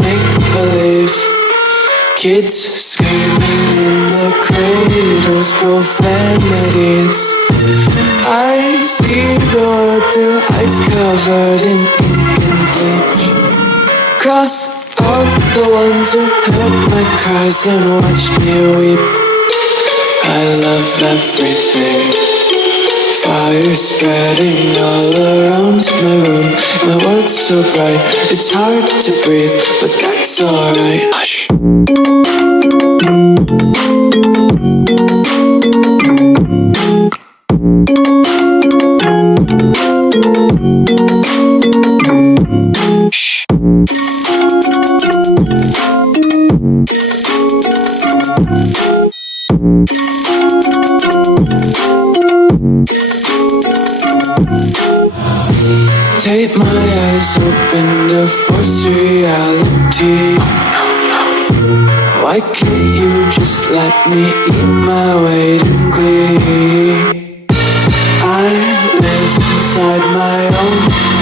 make-believe. Kids screaming in the cradles, profanities. I see the world through eyes covered in ink and bleach. Cross out the ones who heard my cries and watched me weep. I love everything. Fire spreading all around my room. My world's so bright, it's hard to breathe, but that's alright. Hush. Tape my eyes open to force reality. Why can't you just let me eat my weight in glee? I live inside my own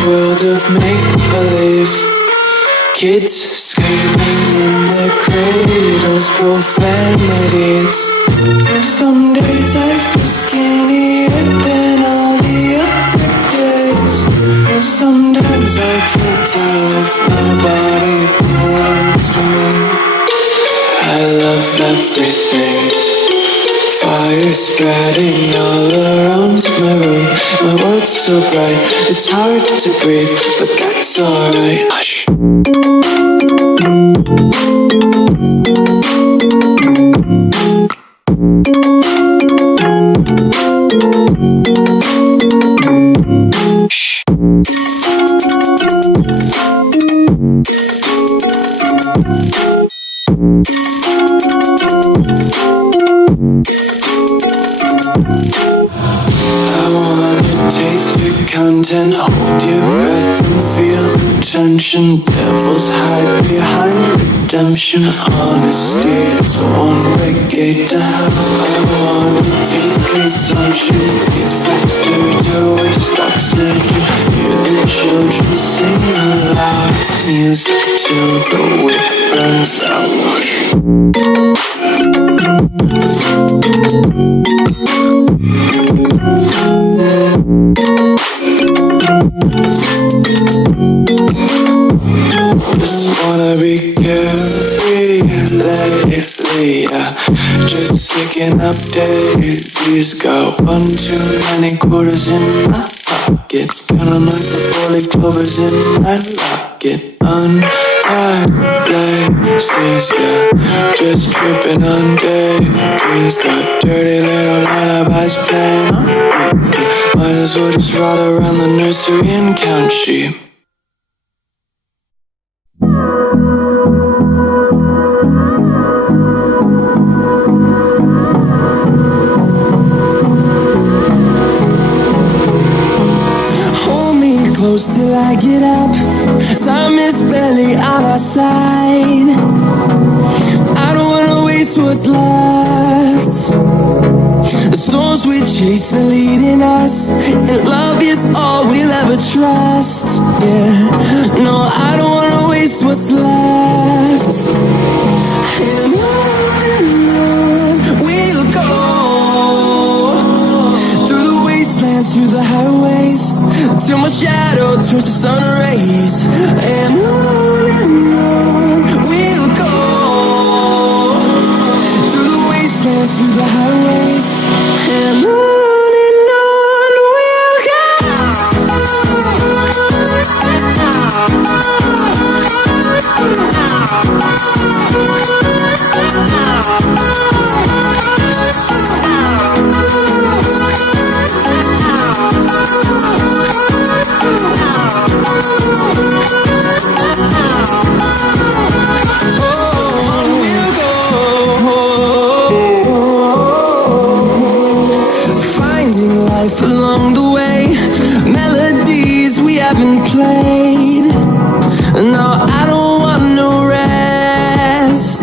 world of make-believe. Kids screaming in their cradles, profanities. Some days I feel skinnier than all the other days. Sometimes I can't tell if my body belongs to me. I love everything. Fire spreading all around my room. My world's so bright, it's hard to breathe, but that's alright. Hush. Content, hold your breath and feel the tension. Devils hide behind redemption. Honesty is a one-way gate to hell. I wanna taste consumption. Get faster to waste oxygen. Hear the children sing aloud. It's music till the wick burns out. Just wanna be carefree lately, yeah. Just picking up daisies. Got one too many quarters in my pockets. Counting like the four-leaf clovers in my locket. Untied laces, yeah. Just tripping on daydreams. Got dirty little lullabies playing on repeat. Might as well just ride around the nursery and count sheep. Close till I get up. Time is barely on our side. I don't wanna waste what's left. The storms we chase are leading us, and love is all we'll ever trust. Yeah, no, I don't wanna waste what's left. And on we'll go, through the wastelands, through the highways, till my shadow turns to sun rays. And on we'll go, through the wastelands, through the highways. And on we'll go. Along the way, melodies we haven't played. No, I don't want no rest.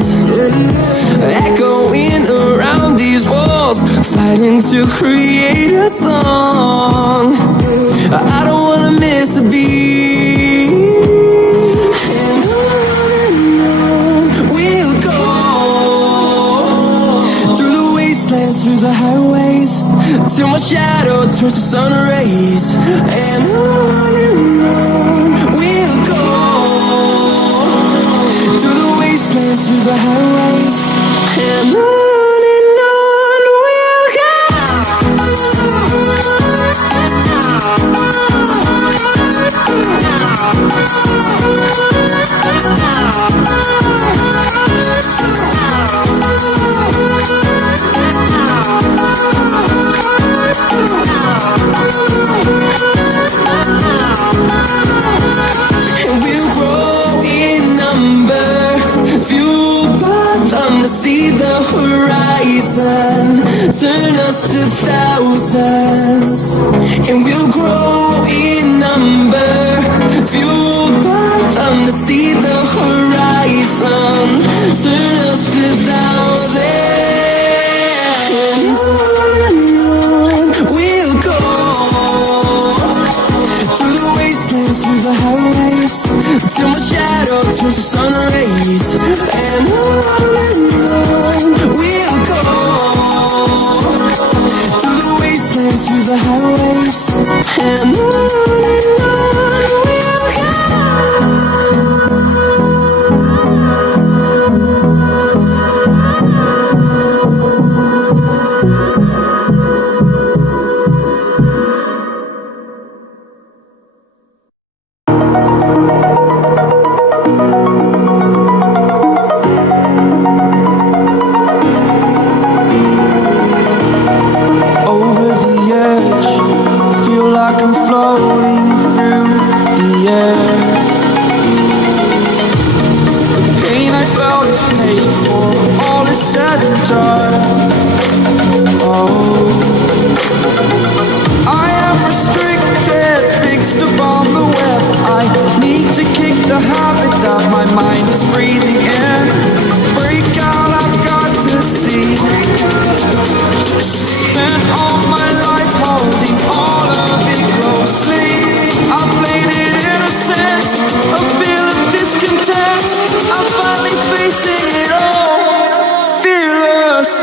Echoing around these walls, fighting to create a song. I don't wanna miss a beat. And on through the highways, till my shadow turns to sun rays. And on we'll go, through the wastelands, through the highways. And on we'll go. And we'll grow in number, fueled by them to see the horizon, turn us to thousands. And we'll grow in number, fueled by them to see the horizon, turn us to thousands. And on we'll go, through the wastelands, through the highways, till my shadow turns to sun rays. And on we'll go, through the wastelands, through the highways. And on we'll go. Over the edge, feel like I'm floating through the air. The pain I felt is paid for, all is said and done. Oh, I am restricted, fixed upon the web. I need to kick the habit that my mind is breathing in. Break out, I've got to see. Spent all my life holding all of it closely. I played it innocent, a feel of discontent. I'm finally facing it all, fearless.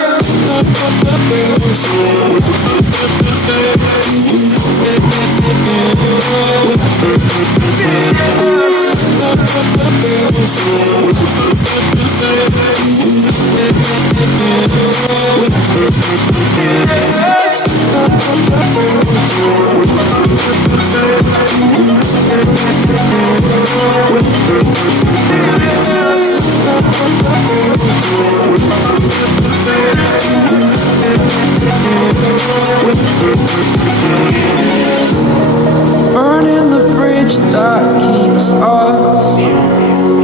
Burning the bridge that keeps us.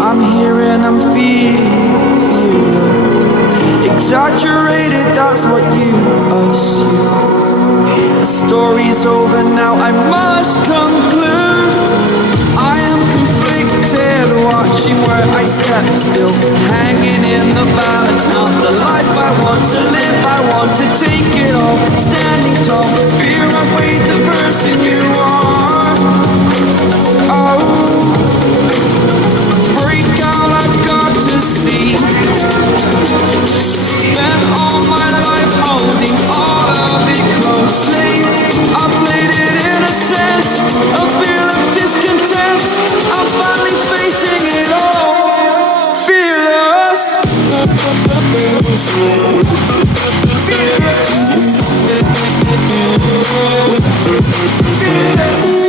I'm here and I'm feeling fearless. Exaggerated, that's what you assume. The story's over now, I must conclude. I am conflicted, watching where I step still, hanging in the balance. Not the life I want to live, I want to take it all. Standing tall, fear I've weighed the person you are. Oh, break out, I've got to see. Spent all my life holding all of it closely. I played it innocent, a feel of discontent. I'm finally facing it all, fearless. Fearless.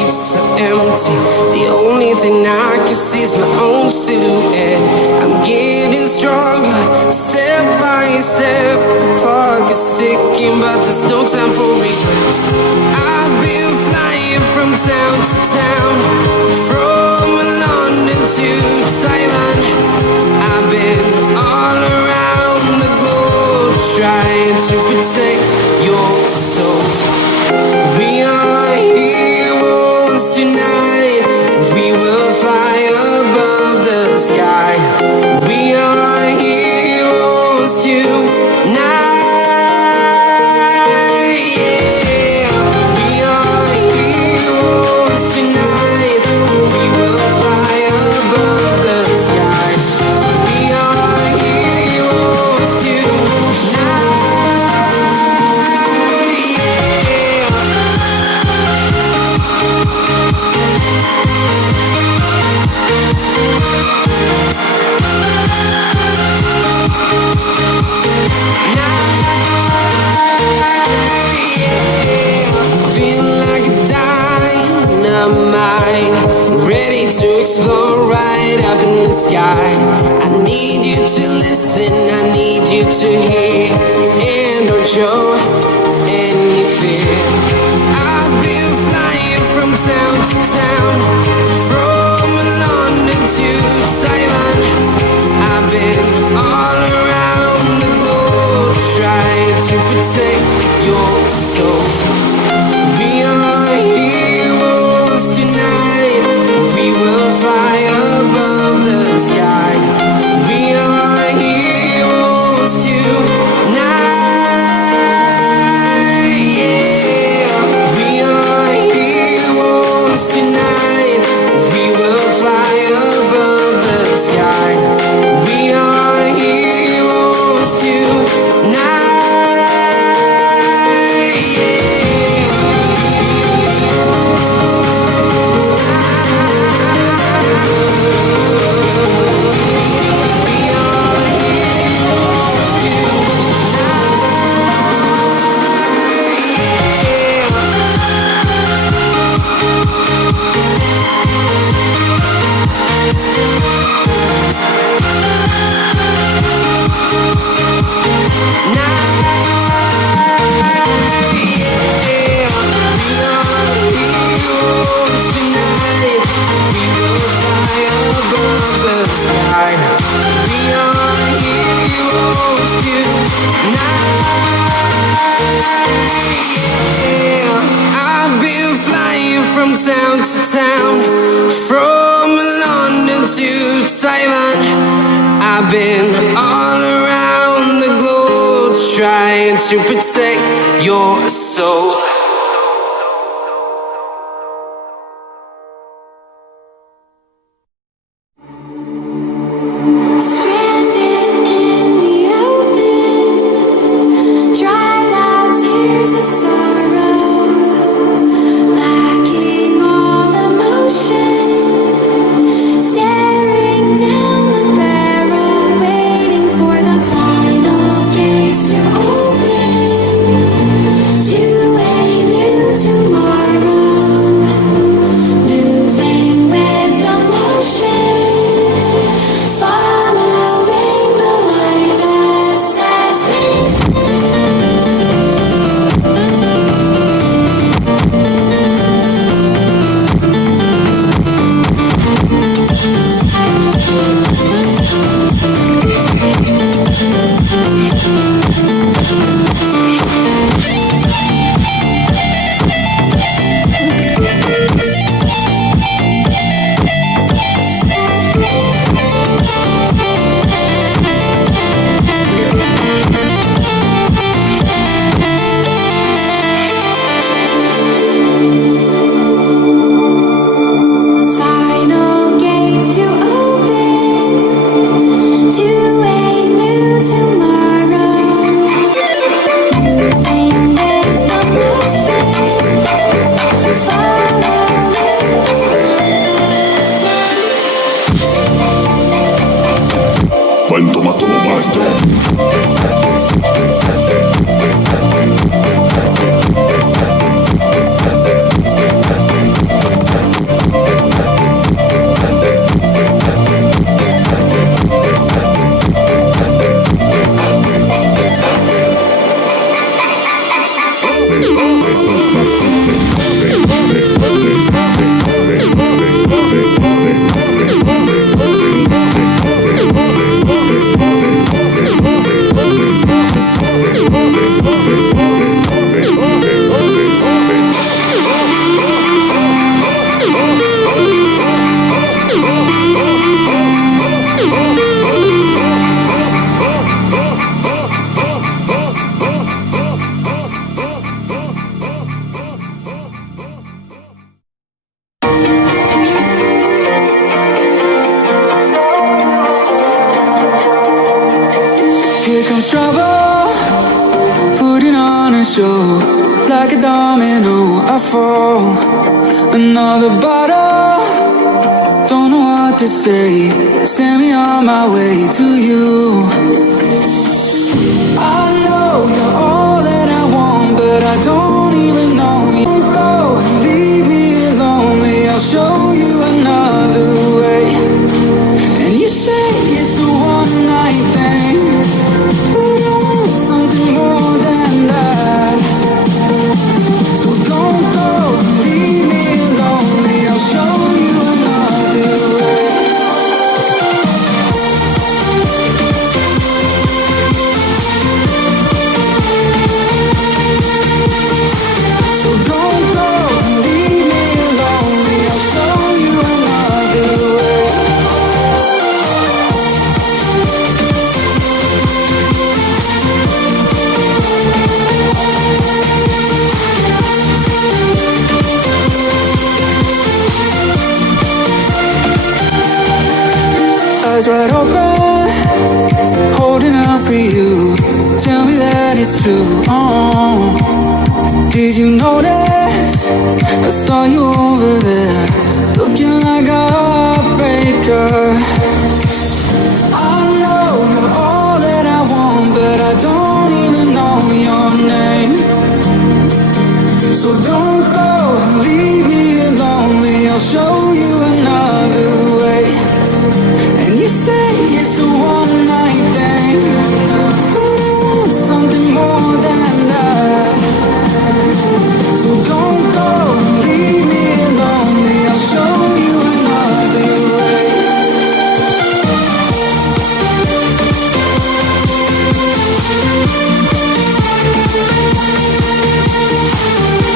streets are empty. The only thing I can see is my own silhouette. I'm getting stronger, step by step. The clock is ticking, but there's no time for regrets. I've been flying from town to town, from London to Taiwan. I've been all around the globe, trying to protect your soul. We are heroes tonight. We will fly above the sky. We are heroes tonight. Yeah. We are heroes tonight. We will fly above the sky. We are heroes tonight. Feel like a dynamite, ready to explode right up in the sky. I need you to listen, I need you to hear, and don't show any fear. I've been flying from town to town, from London to Taiwan. I've been all around the globe, trying to protect your soul. We are heroes tonight. We will fly above the sky. We are heroes tonight. Yeah. We are heroes tonight. We will fly above the sky. We are heroes tonight. I've been flying from town to town, from London to Taiwan. I've been all around the globe, trying to protect your soul. To show. Like a domino, I fall. Another bottle. Don't know what to say. Send me on my way to you. I know you're all that I want, but I don't even know you. Don't go, leave me lonely. I'll show you another way. And you say it's a one-night thing, but I want something more than that. So don't go, leave me lonely. I'll show you another way. So don't go, leave me lonely. I'll show you another way. Eyes wide open, holding out for you. Tell me that it's true. Oh, did you notice? I saw you over there, looking like a heartbreaker. I know you're all that I want, but I don't even know your name. So don't go, leave me lonely. I'll show you another way. And you say it's a one-night thing, but I want something more than that. So don't go, leave me lonely. I'll show you another way.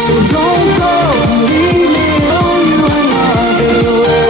So don't go, leave me, show you another way.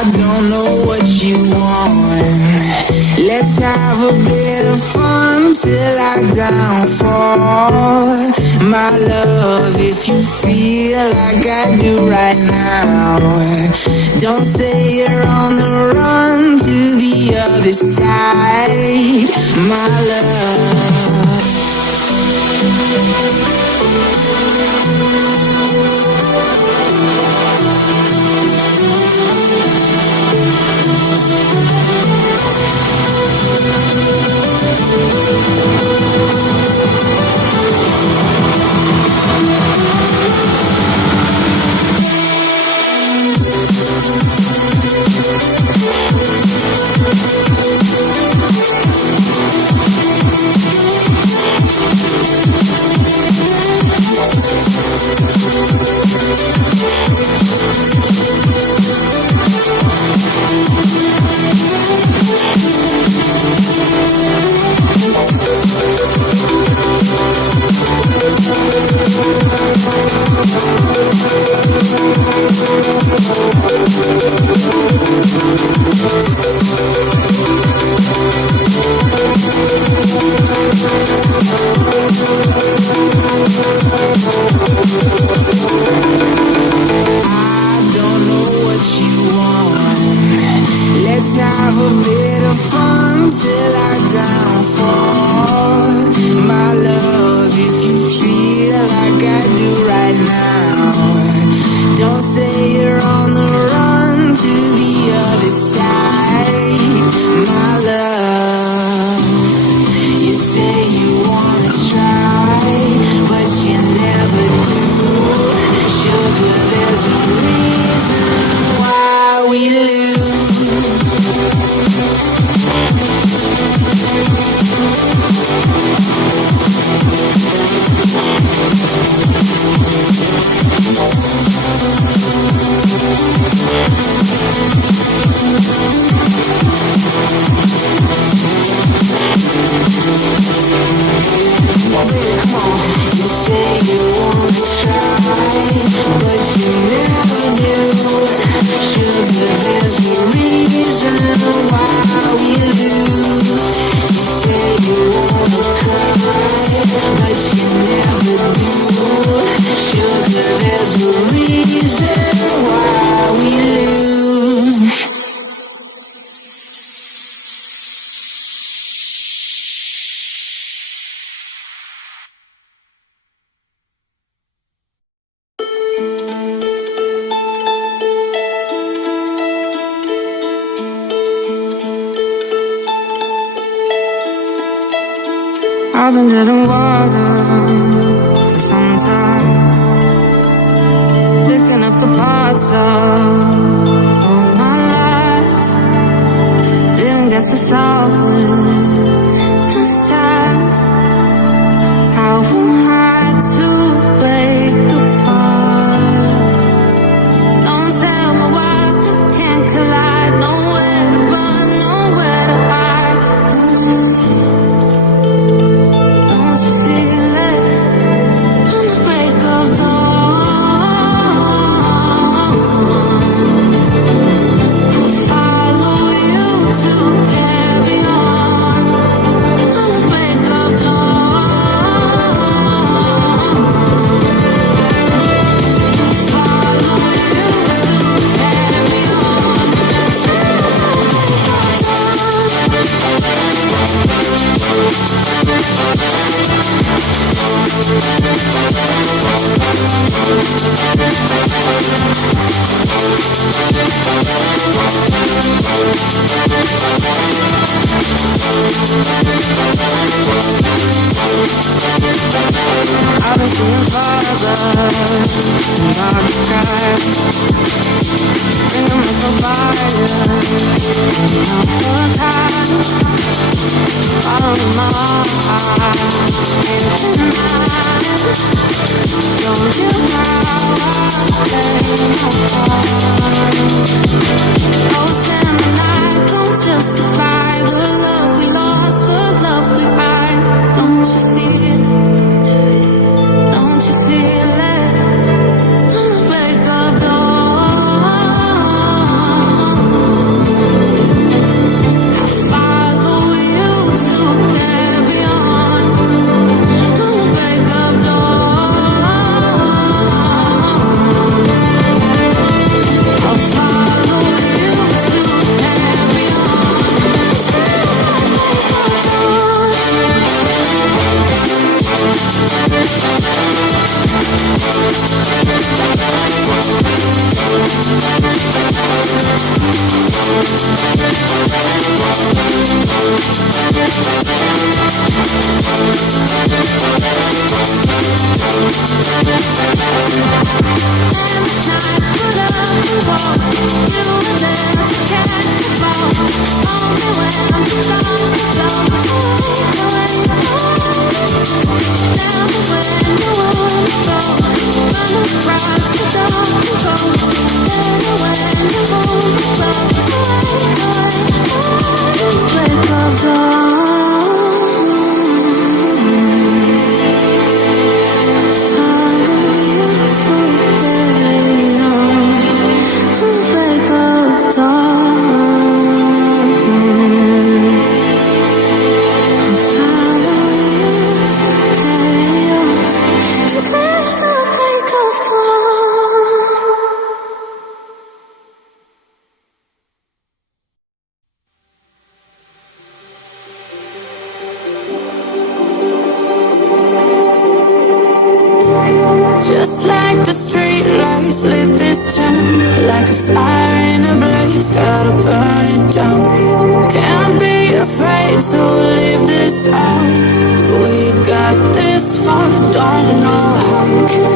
I don't know what you want. Let's have a bit of fun till I downfall. My love, if you feel like I do right now, don't say you're on the run to the other side. My love, let's have a bit of fun till I downfall. I've been treading water for some time, picking up the parts of my life. Didn't get to solve it this time. How am I to break apart? Don't tell me why I can't collide. Nowhere to run, nowhere to hide. Don't you feel it? On the break of dawn, I'll follow you to carry on. On the break of dawn, I'll follow you to carry on. I've been seeing farther in dark skies, bringing me some fire, not for time. Following my heart, ain't tonight. Show you how I stay apart. Oh, tell me night, don't justify the love we lost, the love we hide. Don't you feel it? Don't you feel it? On the break of dawn, I'll follow you to carry on. On the break of dawn, I'll follow you to carry on. Just like the street lights lit this town, like a fire in a blaze, gotta burn it down. Can't be afraid to leave this out. We got this far, don't know how.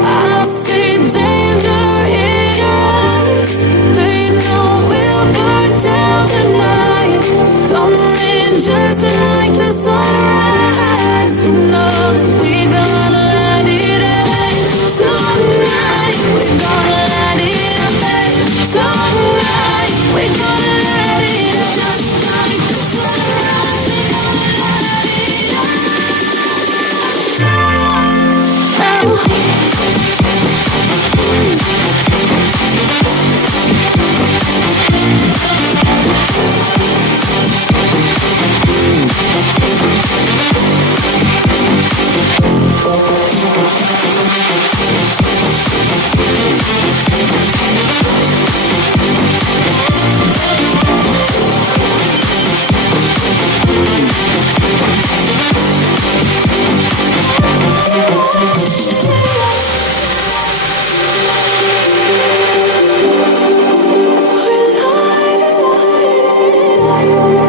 I see danger in your eyes. They know we'll burn down the night. Coming just like the sunrise. You know we gonna let it end tonight. We gonna let it end tonight. We gonna let it end just like the sunrise. We gonna let it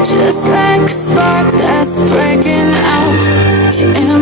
Just like a spark that's breaking out.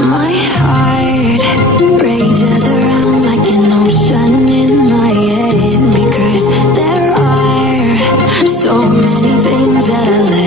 My heart rages around like an ocean in my head, because there are so many things that I love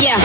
Yeah.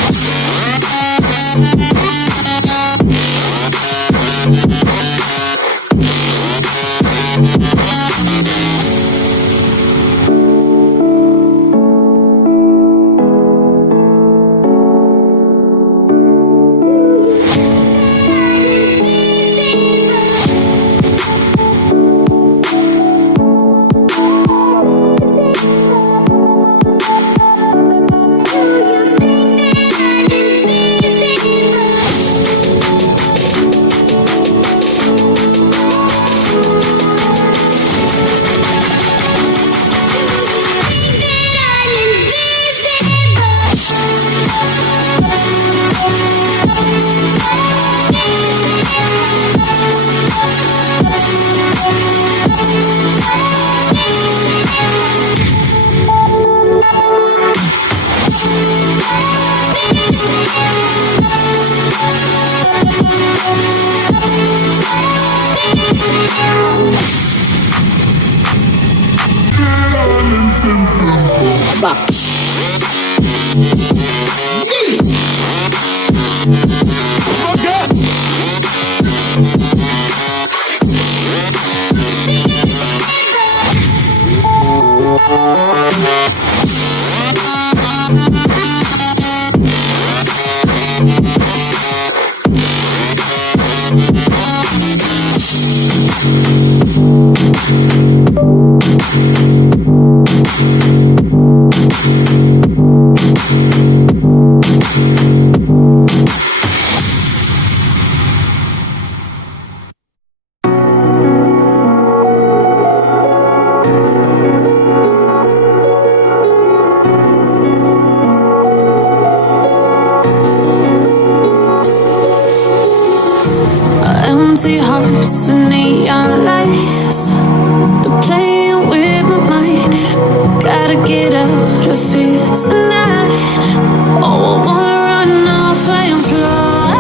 Empty hearts and neon lights, they're playing with my mind. Gotta get out of here tonight. Oh, I wanna run off and fly,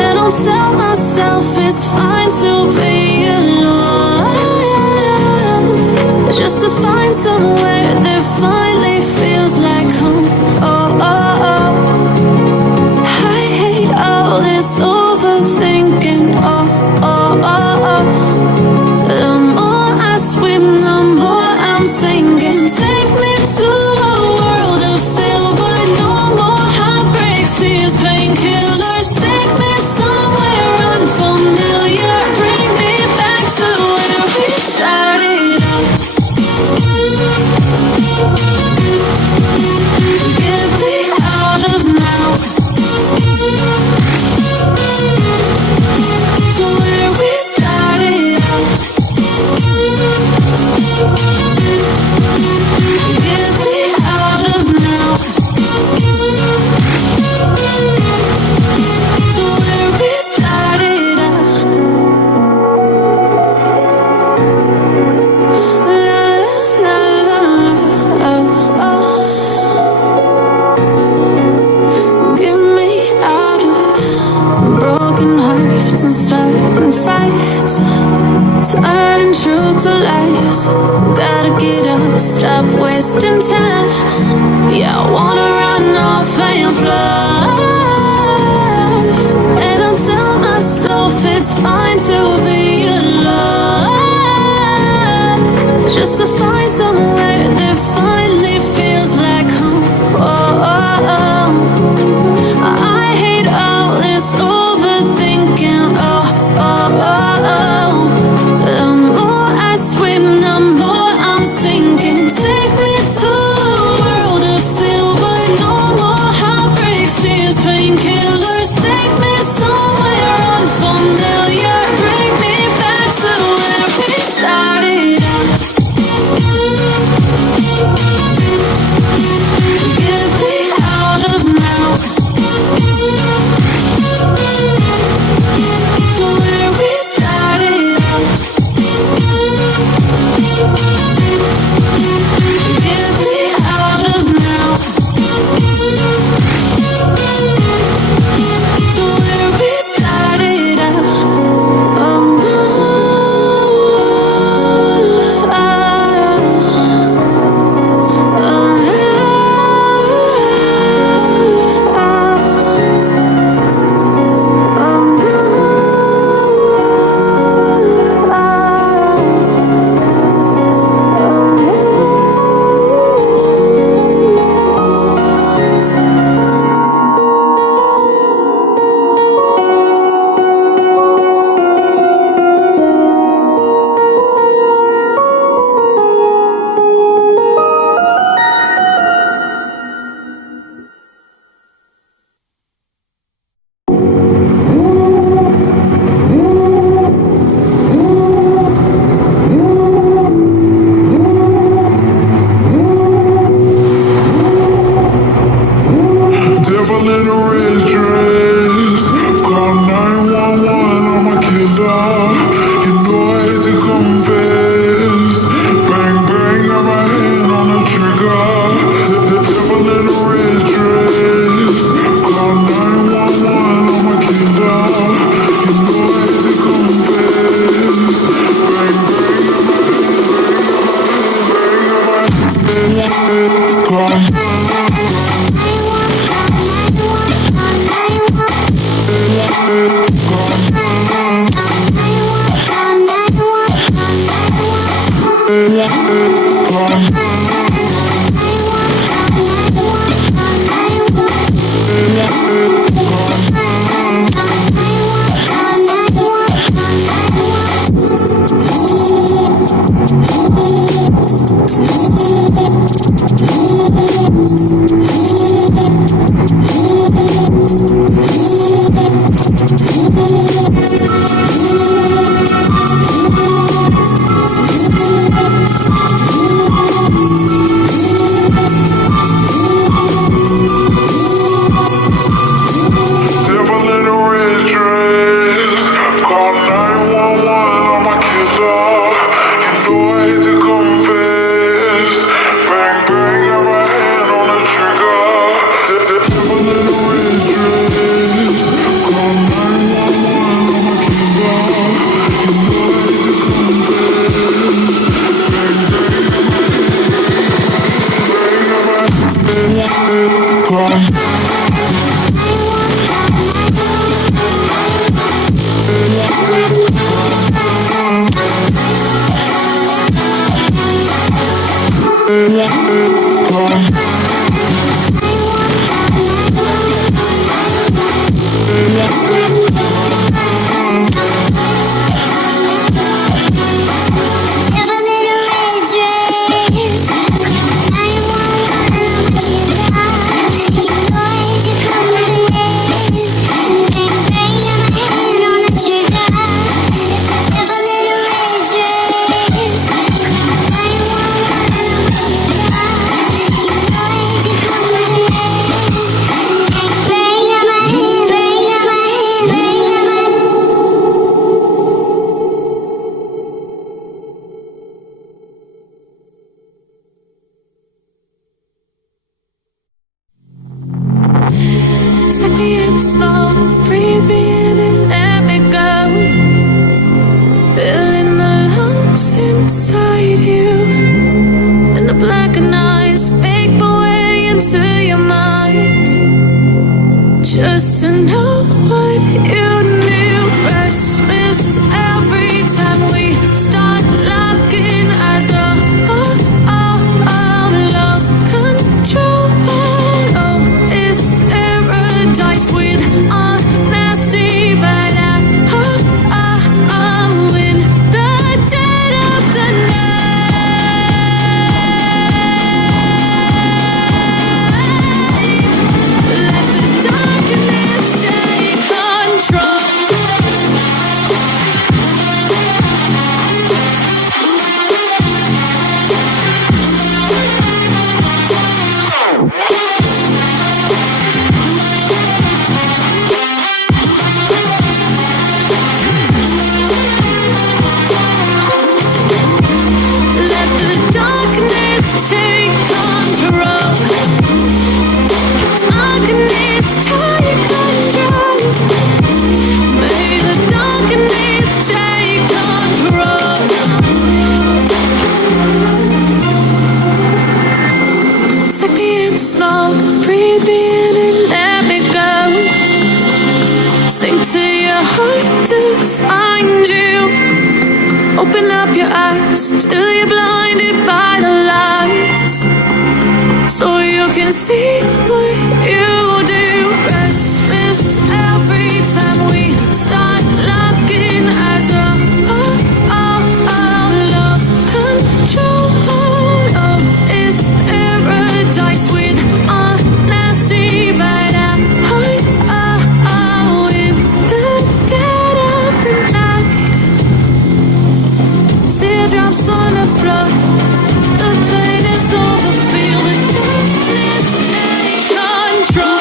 and I'll tell myself it's fine to be alone, just to find somewhere that finally feels like home. Oh, oh, oh. I hate all this overthinking. Oh, oh, oh, oh. The more I swim, the more I'm sinking. Take me to a world of silver. No more heartbreaks, tears, painkillers. Take me somewhere unfamiliar. Bring me back to where we started out. Get me out of now. To where we started out. Get me out of now. To where we started out. La la la la, oh, oh. Get me out of broken hearts and starting fights, turning truth to lies. Gotta get up, stop wasting time. Yeah, I wanna run off and fly, and I'll tell myself it's fine to be alone, just to find somewhere that finally feels like home. Oh, oh, oh. I hate all this overthinking. Oh, oh, oh, oh. The more I swim, the more I'm sinking. Take me to a world of silver. No more heartbreaks, tears, pain. Teardrops on the floor. The pain is over. Feel the darkness take control.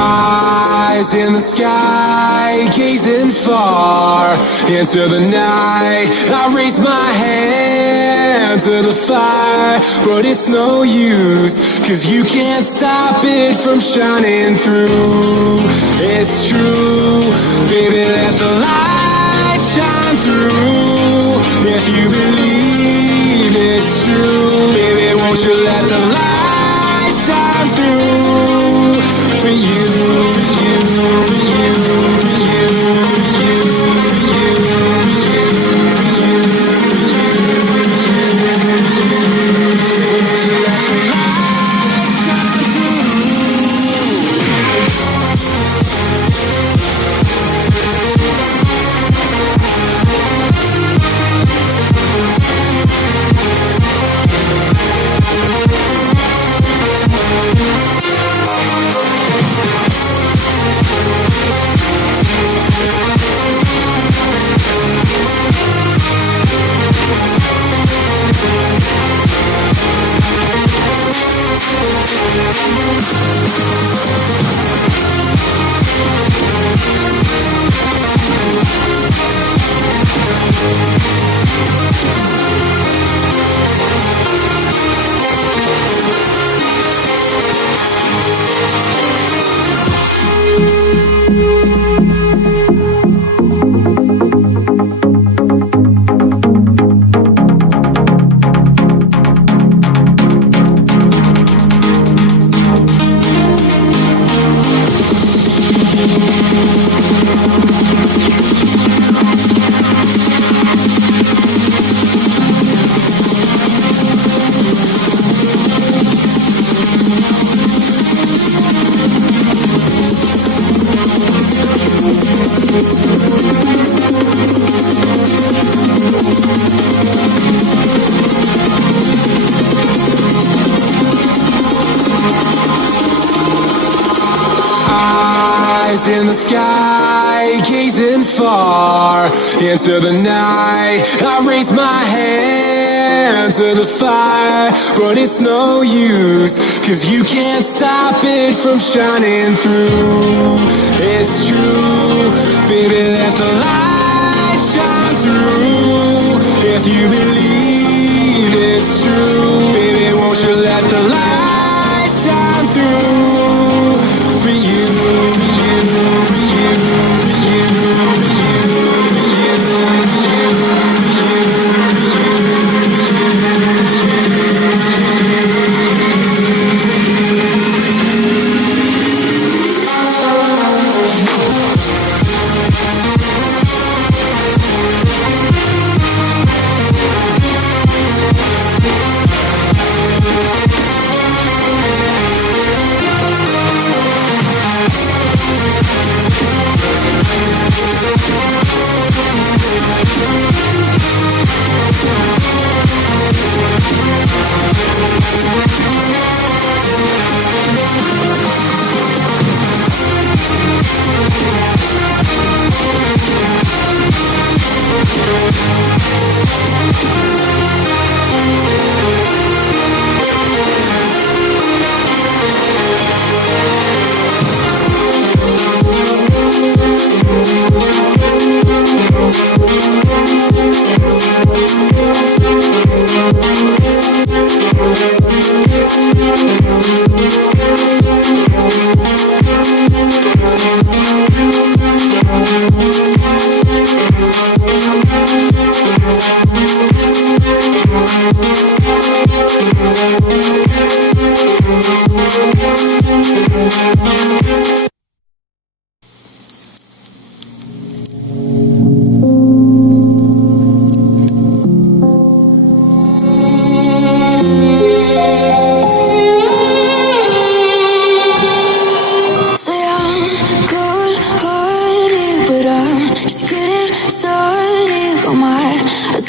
Eyes in the sky, gazing far into the night. I raise my hand to the fire, but it's no use, 'cause you can't stop it from shining through. It's true, baby, let the light shine through. If you believe it's true, baby, won't you let the light shine through? For you, for you, for you, for you, for you, for you, for you, for you, for you, let the light shine in the sky, gazing far into the night. I raise my hand to the fire, but it's no use, 'cause you can't stop it from shining through. It's true, baby, let the light shine through. If you believe it's true, baby, won't you let the light shine through? For you, for you, for you, for you, for you, for you,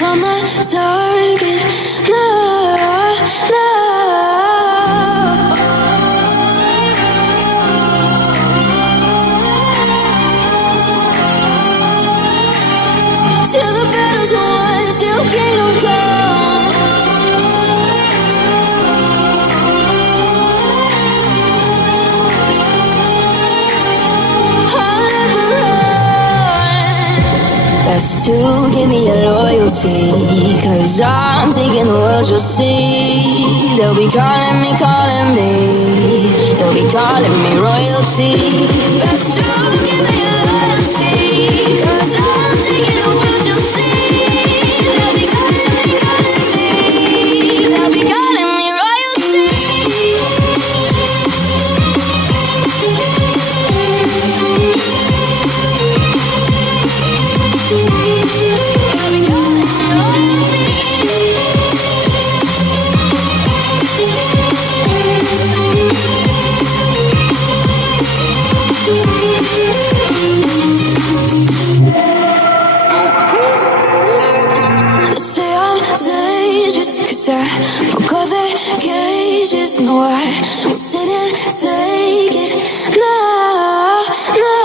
on the target. No, no. to give me your loyalty, 'cause I'm taking the world, you'll see. They'll be calling me, calling me. They'll be calling me royalty. Best to give me your loyalty, 'cause I'm taking the world, you'll see. They'll be calling me, calling me. They'll be calling me royalty. No, I won't sit and take it. No, no.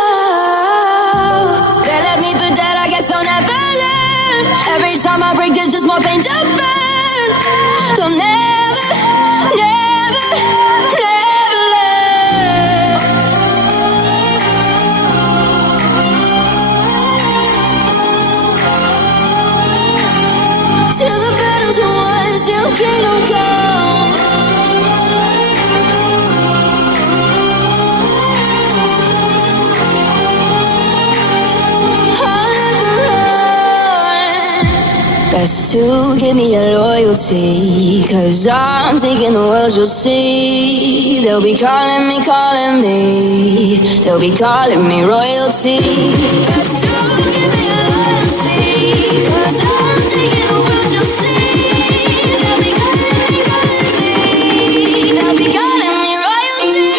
They left me for dead, I guess I'll never learn. Every time I break, there's just more pain to burn. They'll never, never, never learn. Till the battle's won, till kingdom come. Best to give me your loyalty, 'cause I'm taking the world, you'll see. They'll be calling me, calling me. They'll be calling me royalty. Best to give me your loyalty, 'cause I'm taking the world, you'll see. They'll be calling me, calling me. They'll be calling me royalty.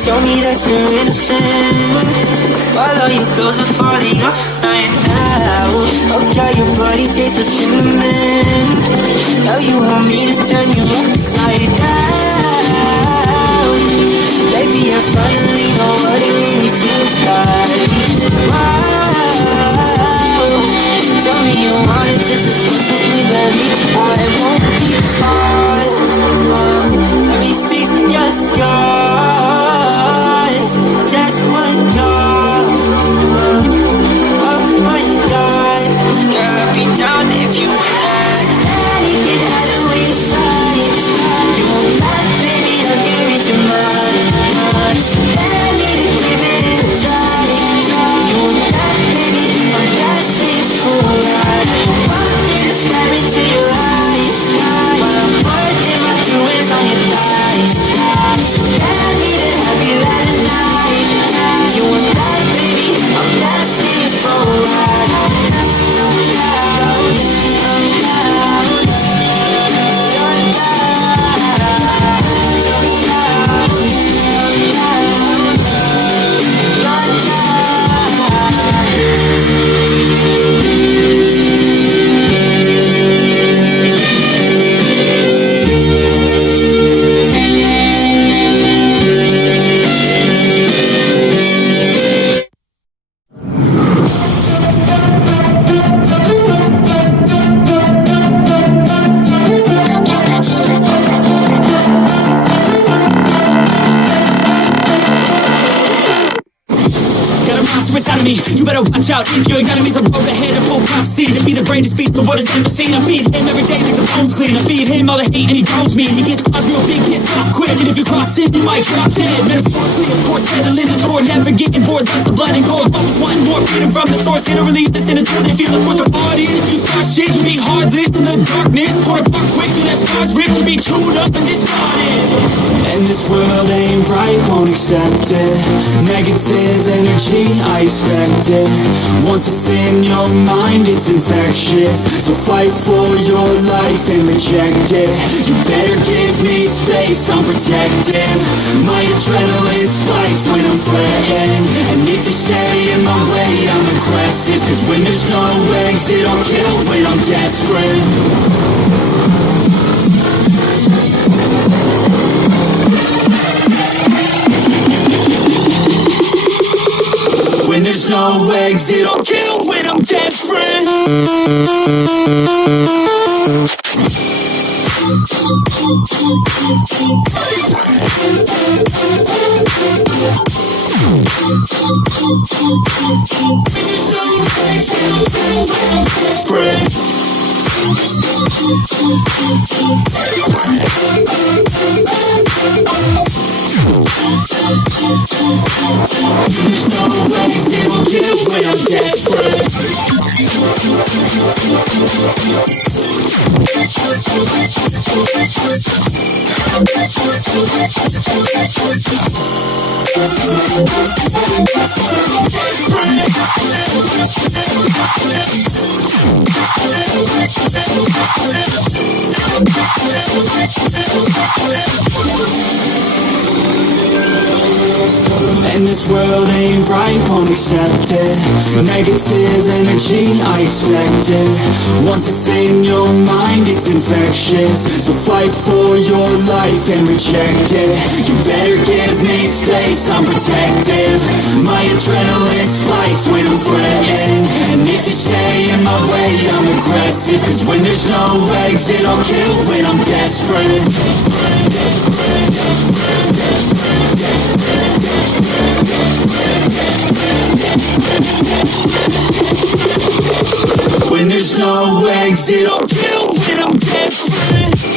Show me that you're innocent. While all your clothes are falling off right now. Oh girl, your body tastes of cinnamon. Now you want me to turn you upside down. Baby, I finally know what it really feels like. Wow. Tell me you want it just as much as me, baby. I won't keep far. Let me fix your scars. Just one call. Oh my God, girl, I'd be down if you were there. You can have it when you slide. You want that, baby, I'll give it your mind. Let me to give it a try. You want that, baby. better watch out. If your enemy's a road ahead of full prophecy to be the greatest beast the world has ever seen. I feed him every day like the bones clean. I feed him all the hate and he grows me. And he gets caught real big, gets off quick. And if you cross him, you might drop dead. Metaphorically, of course, handling the sword, never getting bored. Lots of blood and gore. Always wanting more freedom from the source. Here to relieve this sin until they feel it worth their heart in. If you start shit, you be heartless in the darkness. Torn apart quick, you let scars rip to be chewed up and discarded. And this world ain't right, won't accept it. Negative energy, I expect it. Once it's in your mind, it's infectious. So fight for your life and reject it. You better give me space, I'm protective. My adrenaline spikes when I'm threatened. And if you stay in my way, I'm aggressive. Cause when there's no exit, I'll kill when I'm desperate. When there's no exit, I'll kill when I'm desperate. And this world ain't right, won't accept it. Negative energy, I expect it. Once it's in your mind, it's infectious. So fight for your life and reject it. You better give me space, I'm protective. My adrenaline spikes when I'm threatened. And if you stay in my way, I'm aggressive. Cause when there's no exit, I'll kill when I'm desperate. When there's no exit, I'll kill when I'm desperate.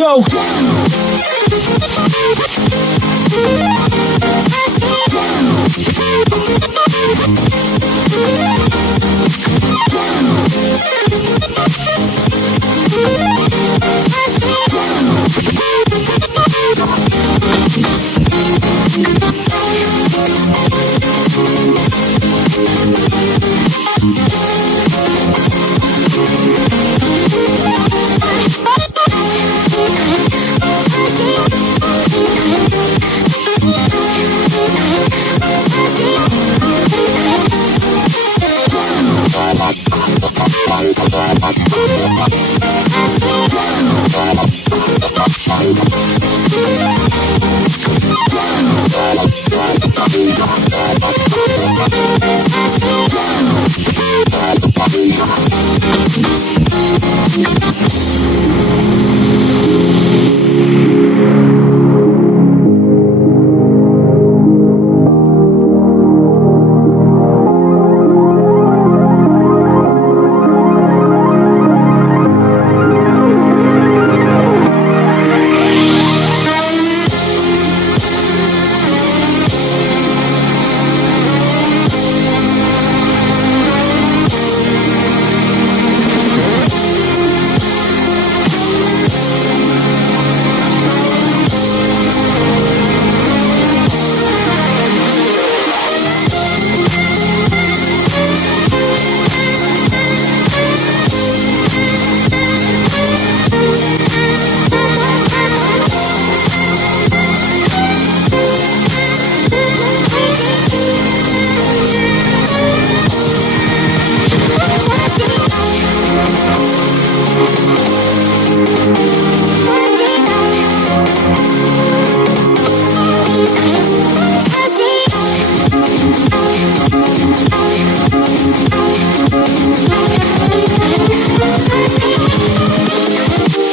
go.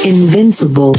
Invincible.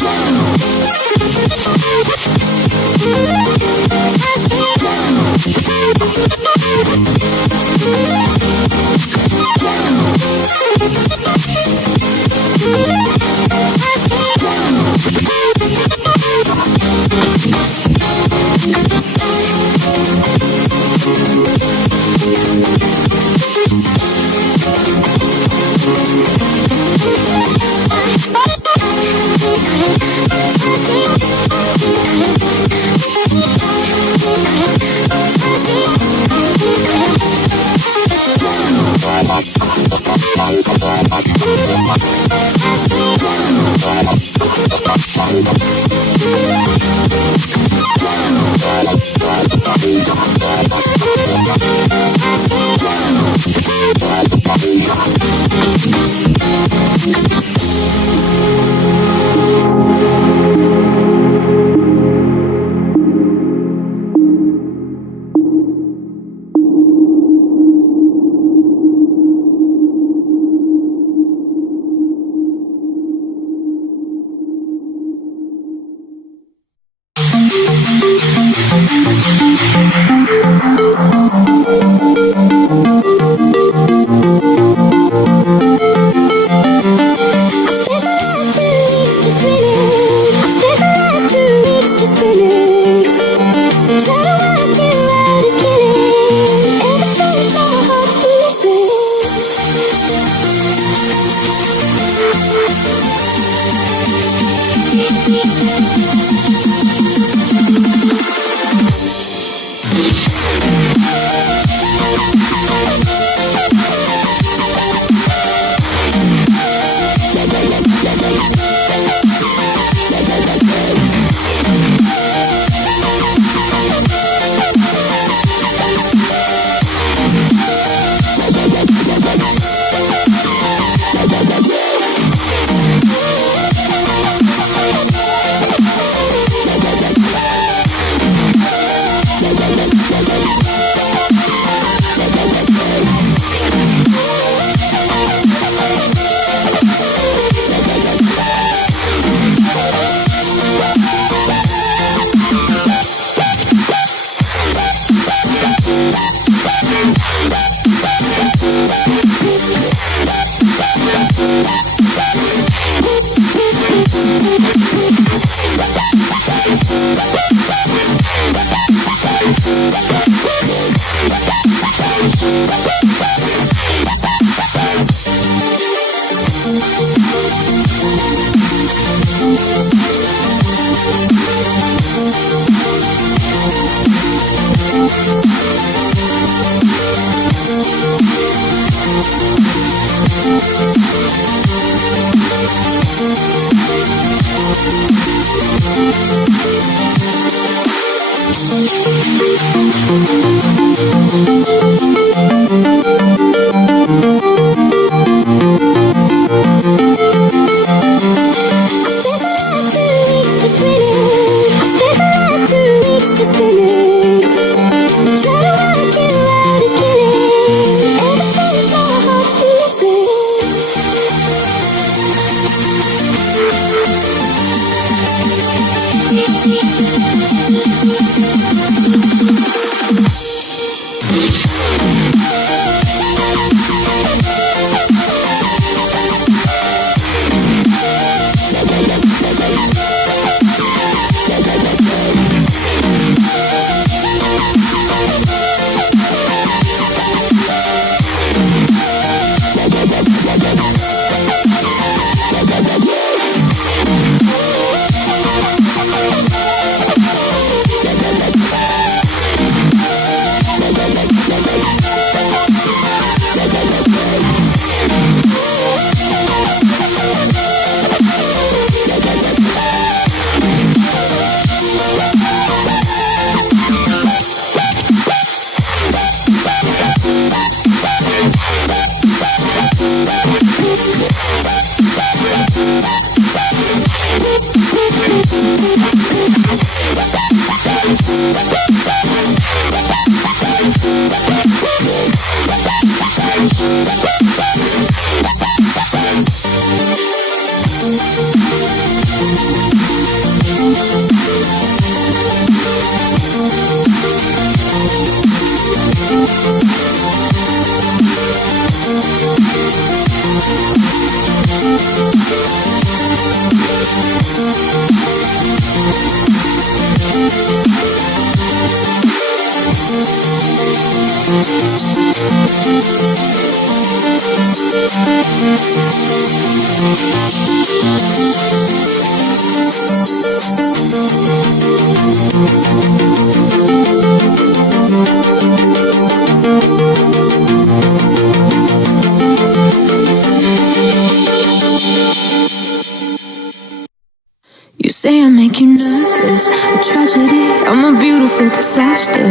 You say I make you nervous, a tragedy, I'm a beautiful disaster,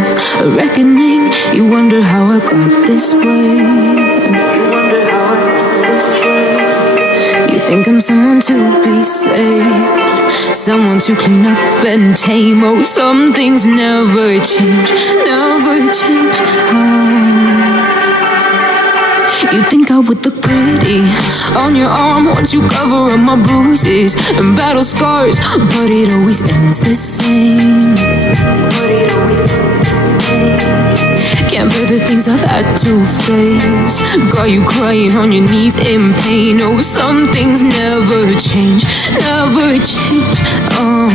a reckoning. You wonder how I got this way. You think I'm someone to be saved, someone to clean up and tame. Oh, some things never change, never change. You think I would look pretty on your arm once you cover up my bruises and battle scars, but it always ends the same. Can't bear the things I've had to face, got you crying on your knees in pain. Oh, some things never change, never change. Oh,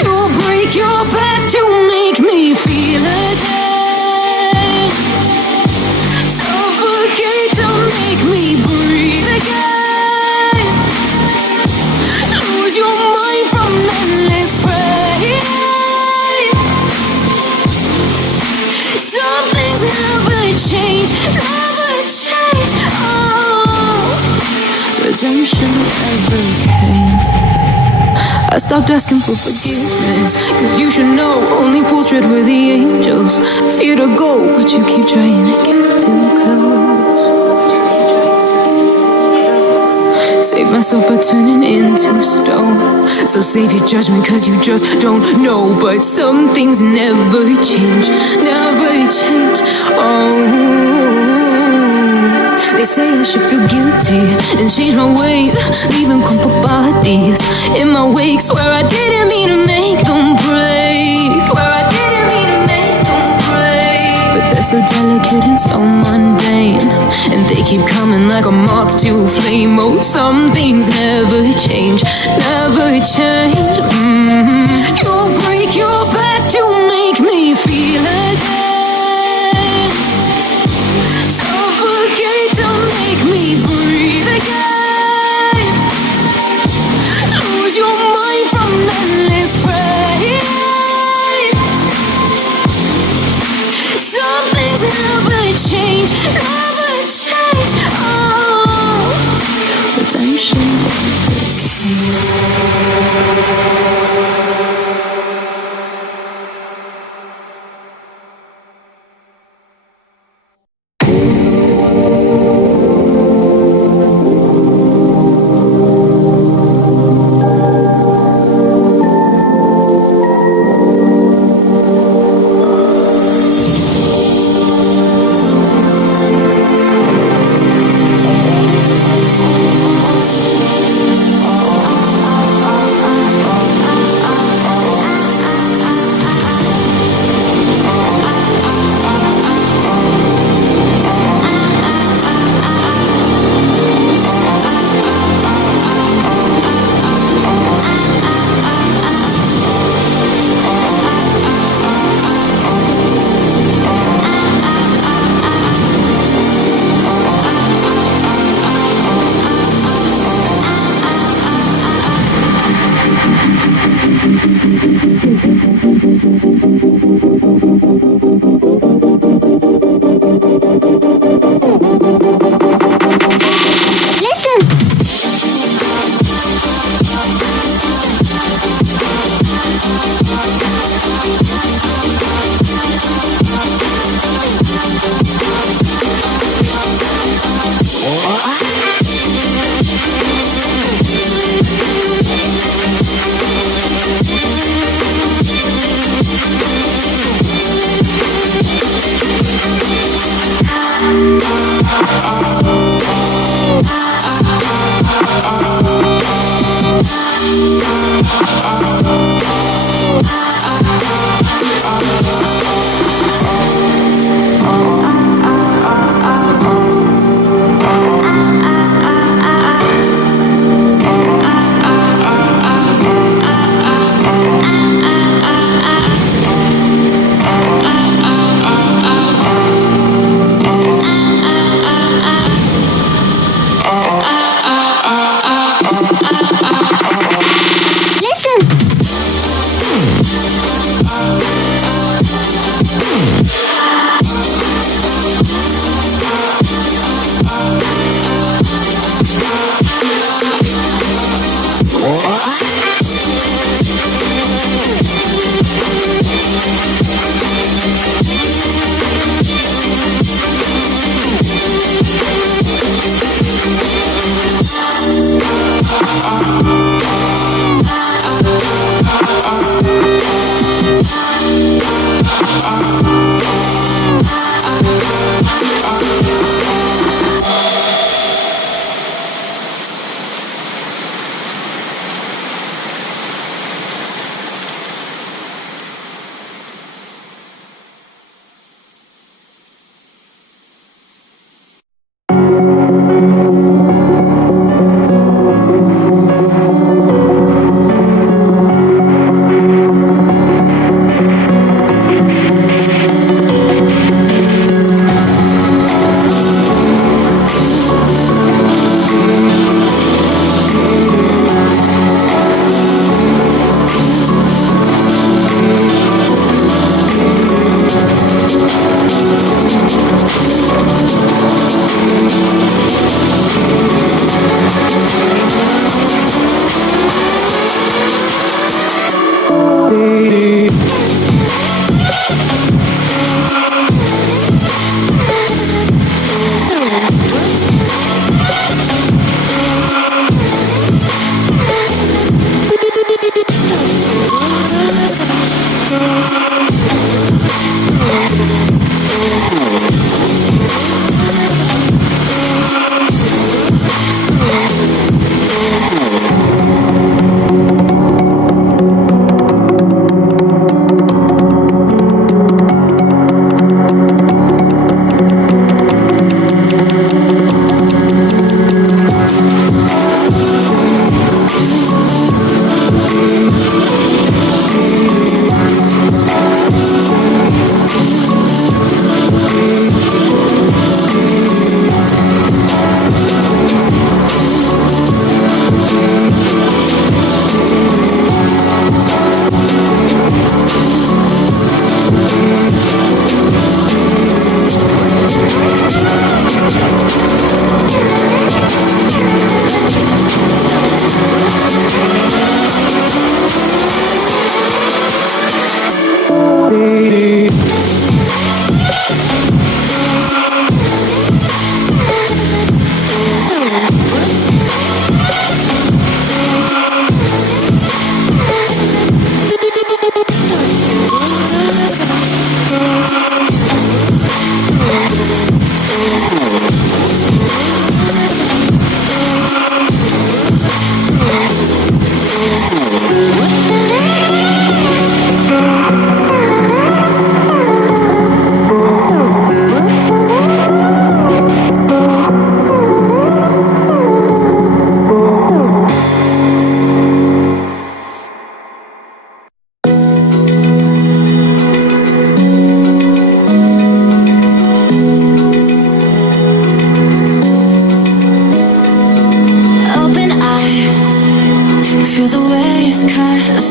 you'll break your back to make me feel again, suffocate to make me breathe again, lose your mind from endless pain. Some things never change, never change. Oh, redemption never came. I stopped asking for forgiveness, cause you should know only fools tread with the angels. Fear to go, but you keep trying to get too close. Save myself by turning into stone. So save your judgment cause you just don't know. But some things never change, never change. Oh, they say I should feel guilty and change my ways, leaving crumpled bodies in my wake. Swear I didn't mean to make them break, swear I didn't mean to make them break. But they're so delicate and so mundane, and they keep coming like a moth to a flame. Oh, some things never change, never change. You'll break your back to make me feel again,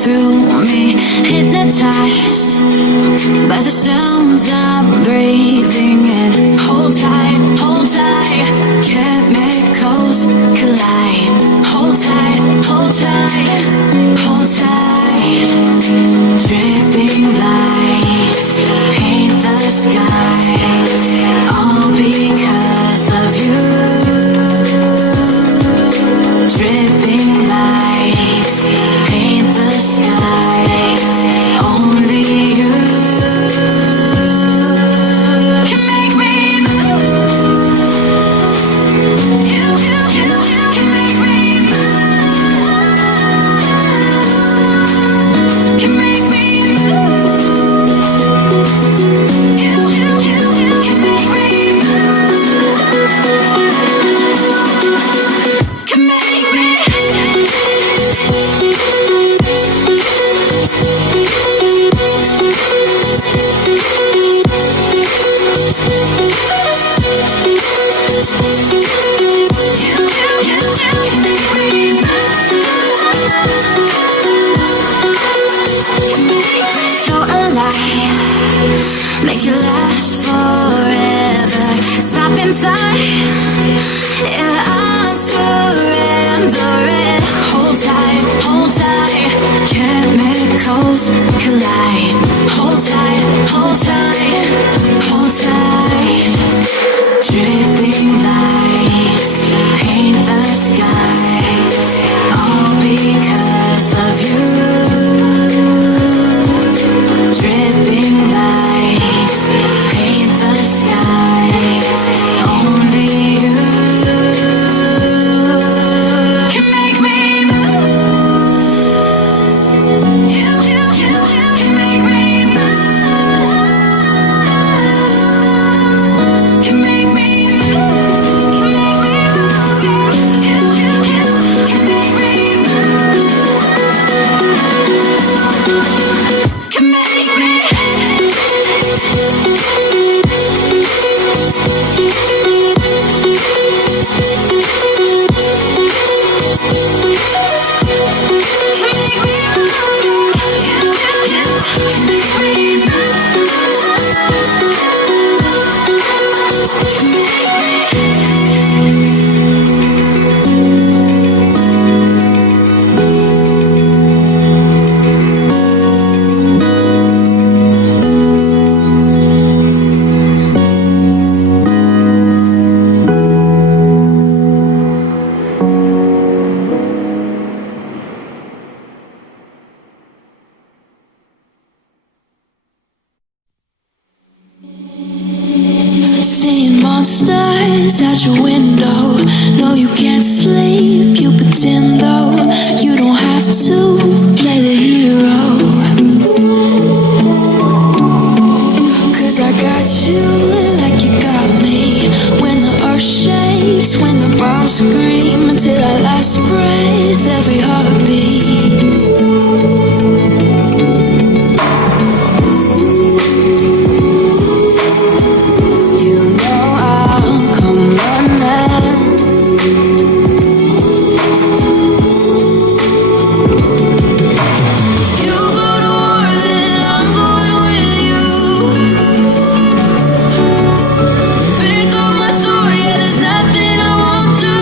through me, hypnotized by the sounds I'm breathing in. Hold tight, hold tight, chemicals collide. Hold tight, hold tight, hold tight. Dripping lights paint the skies, all because of you. Dripping lights paint the skies, only you can make me move. You can make me move. Can make me move. You can make me move. Can make me. So alive, make it last forever. Stop in time, yeah, I'm surrendering. Hold tight, chemicals collide. Hold tight, hold tight, hold tight. Dripping lights paint the skies, all because of you. Dripping lights paint the skies, only you can make me move. You can make me move. Can make me move. Can make me move. You can make me move. Can make me. Seeing monsters out your window. No, you can't sleep, you pretend though. You don't have to play the hero, 'cause I got you like you got me. When the earth shakes, when the bombs scream, until our last breath, every heartbeat. Nothing I won't do.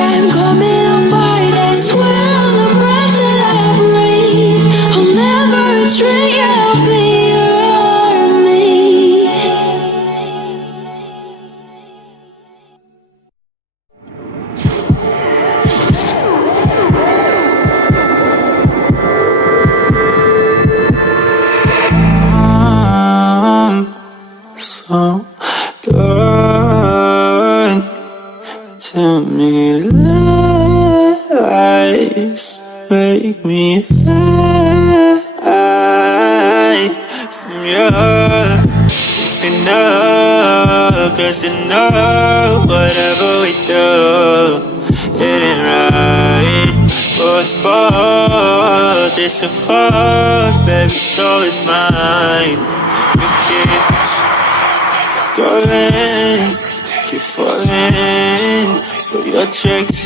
I'm coming, I'll fight. I swear on the breath that I breathe, I'll never retreat, yeah, I'll be your army. So good. Tell me lies, make me high from you. It's enough, 'cause you know whatever we do, it ain't right for us both. It's a fault, baby, so it's mine. You keep going, keep falling for your tricks.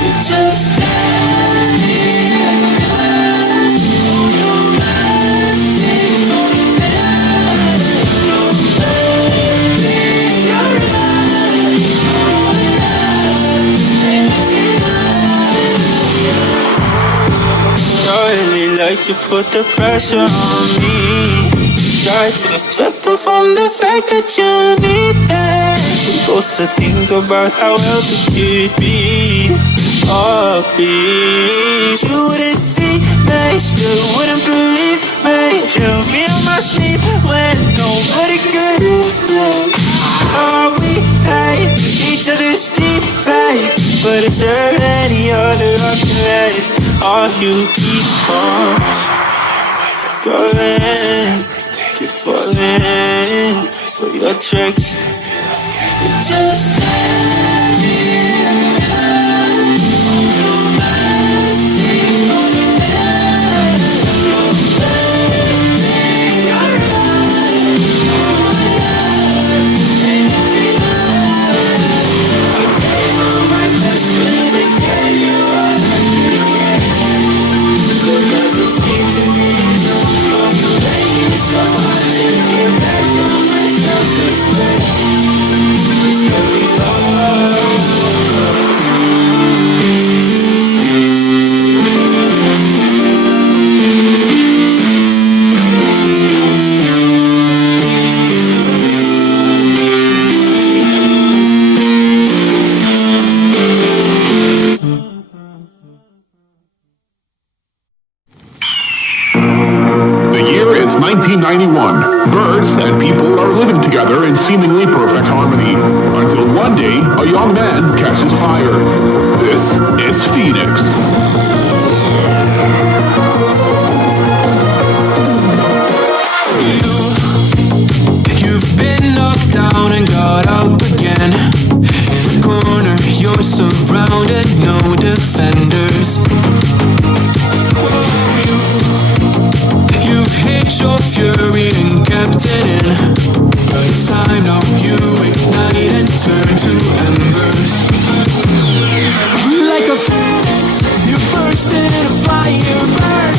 You just I really like to put the pressure on me. Try to distract them from the fact that you need it. Supposed to think about how else it could be. Oh please, you wouldn't see me, you wouldn't believe me. You'll be on my sleep when nobody could hear me. Oh, we hate each other's deep fate, but is there any other option left? Or you keep on going, keep falling for your tricks. You just The year is 1991. Birds and people are living together in seemingly perfect harmony. Until one day, a young man catches fire. This is Phoenix. You've been knocked down and got up again. In the corner, you're surrounded, no defenders. You've hid your fury and kept it in, but it's time now you ignite and turn to embers. Like a phoenix, you burst in a fire, burn.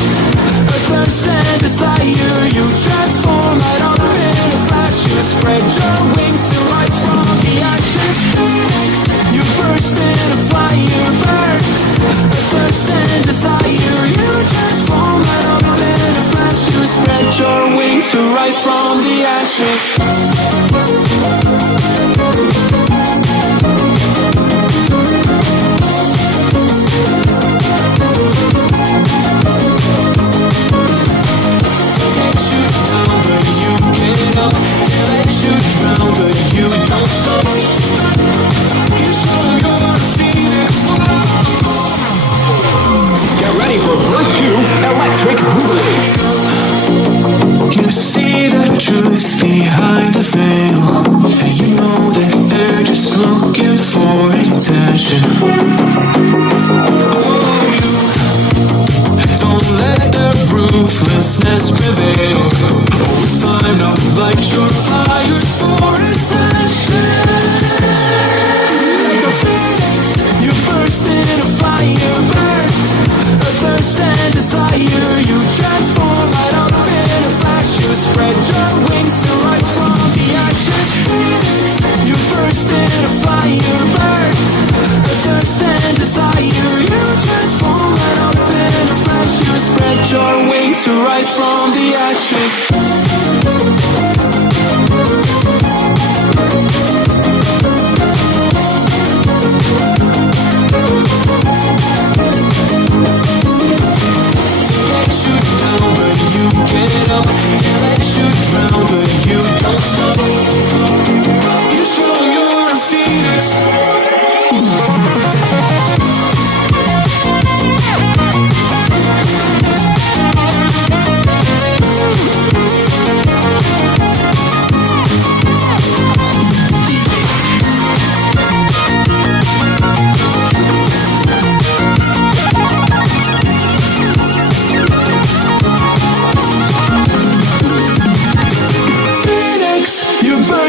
A thirst and desire, you transform right up in a flash. You spread your wings to rise from the ashes. Phoenix, you burst in a fire, burn. A thirst and desire, you transform right up in a flash. You spread your wings to rise from the ashes. Get ready for verse 2, Electric Boogaloo. You see the truth behind the veil, and you know that they're just looking for attention. Oh, you don't let their ruthlessness prevail. Oh, it's time now, light your fire for ascension. Like a phoenix, you burst in a fire, burn. A thirst and desire, you transform right up in a flash. You spread your wings to rise from the ashes. Phoenix, you burst in a fire, burn. A thirst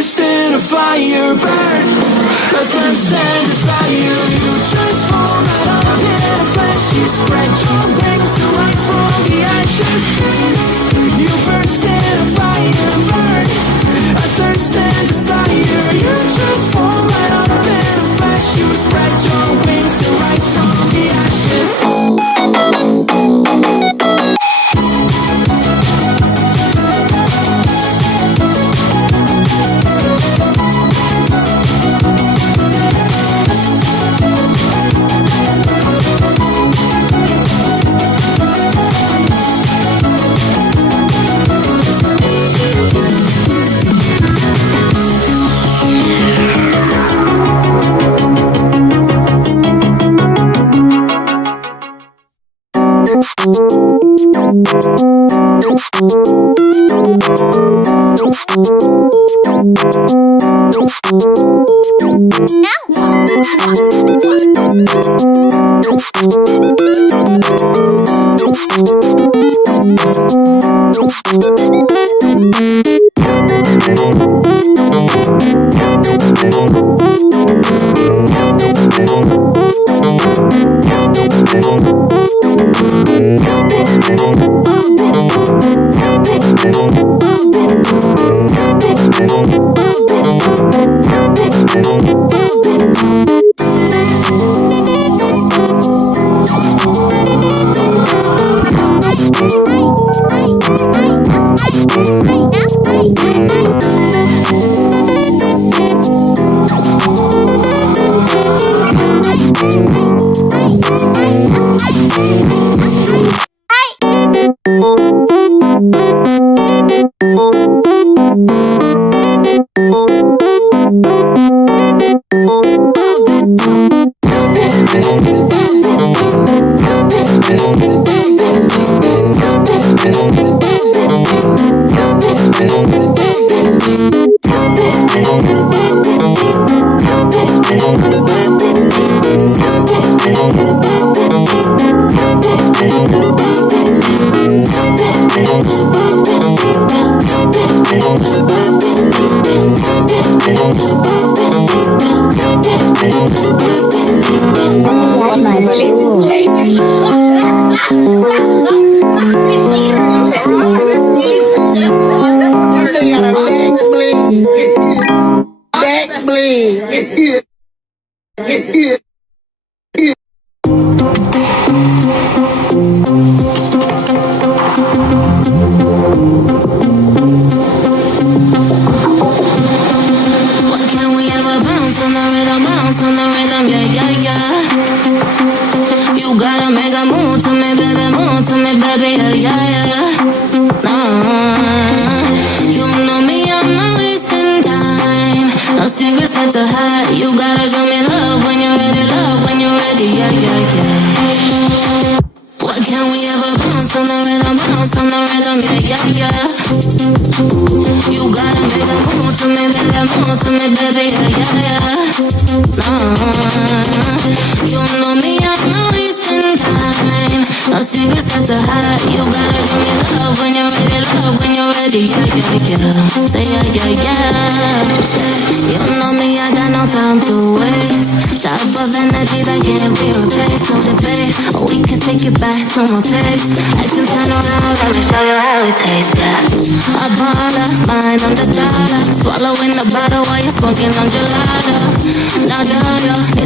burst in a fire, burn, a thirst and desire. You transform out of in a flash. You spread your wings to rise from the ashes. You burst in a fire, burn, a thirst and desire. You transform out of in a flash. You spread your wings to rise from the ashes.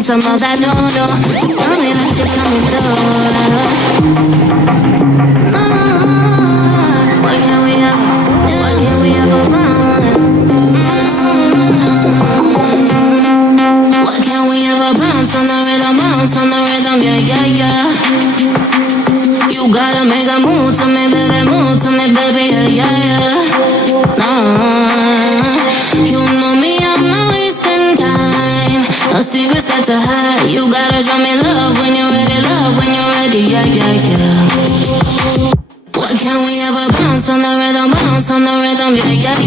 Some of that no, just tell me that you're coming through. Why can't we have a promise? Why can't we have a bounce on the rhythm, yeah. You gotta make a move to me, baby, yeah. You know me, I'm not wasting time. No secrets set to hide. You gotta show me love when you're ready, yeah. Why can't we have a bounce on the rhythm, yeah.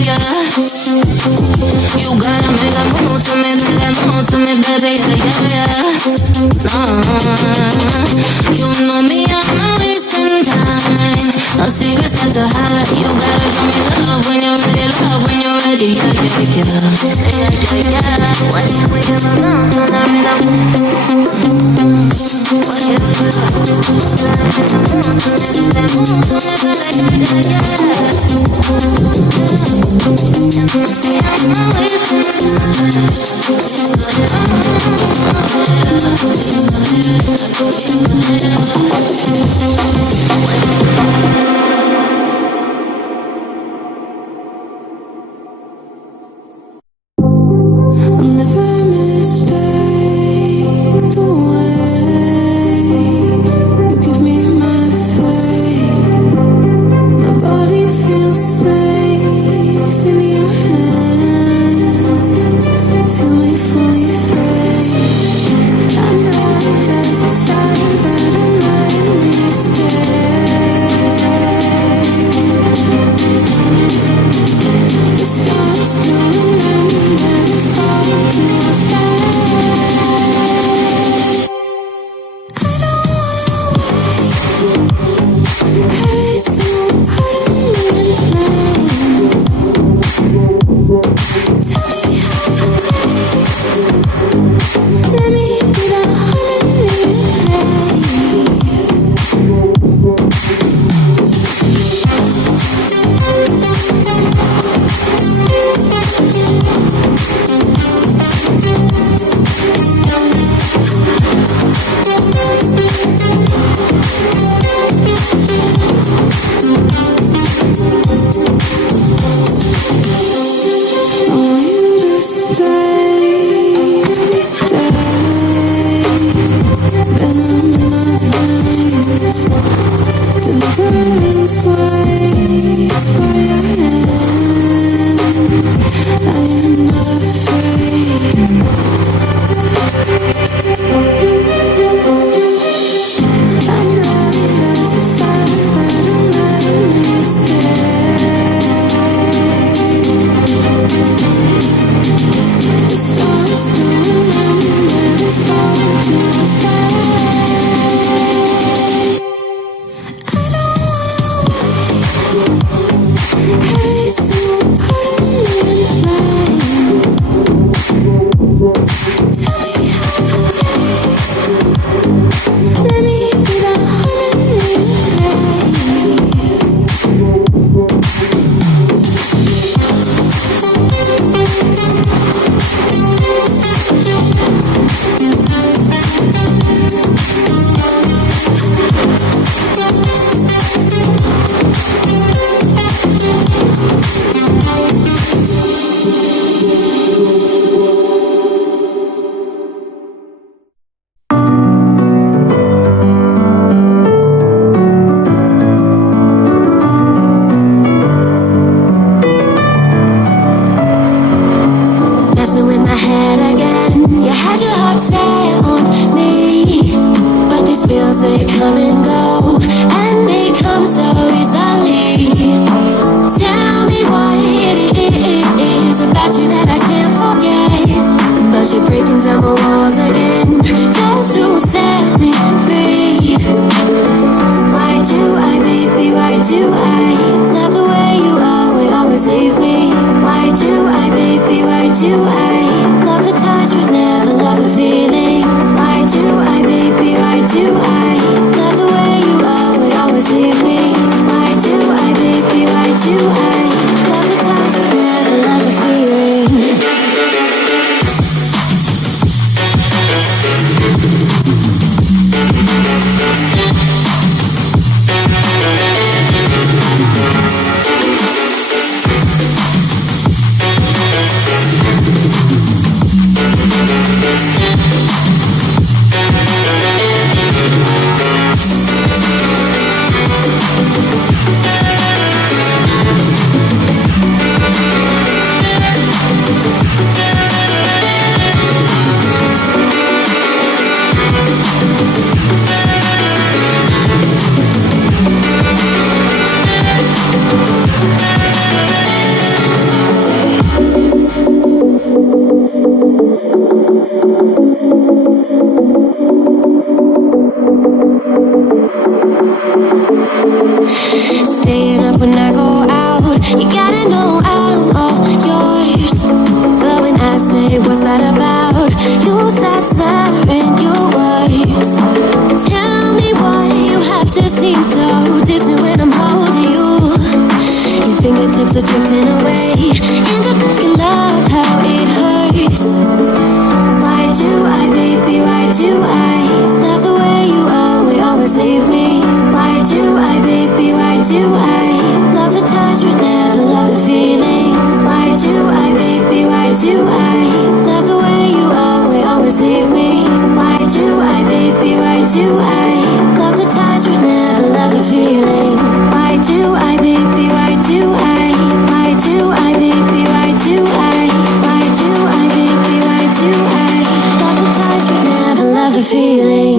You gotta make a move to me, baby, yeah. You know me, I'm not wasting time. No secrets set to hide. You gotta show me love when you're ready, are drifting away, and I fucking love how it hurts. Why do I, baby, why do I love the way you always leave me? Why do I, baby, why do I love the touch but never love the feeling? Why do I, baby, why do I love the way you always leave me? Why do I, baby, why do I love the touch but never love the feeling? Why do I, baby, why do I? Why do I, baby, why do I? Why do I, baby, why do I love the touch but never love the feeling?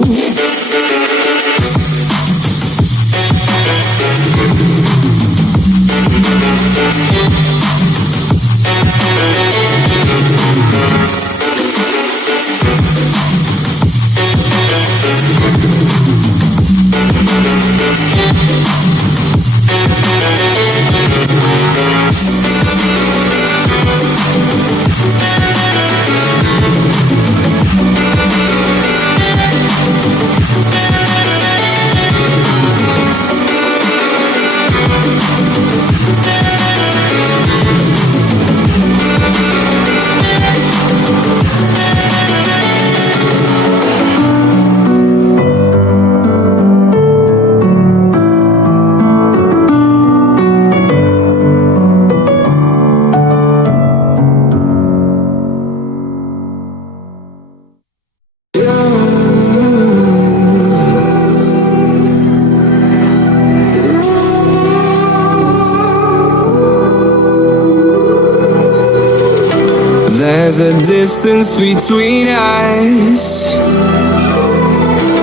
There's a distance between us.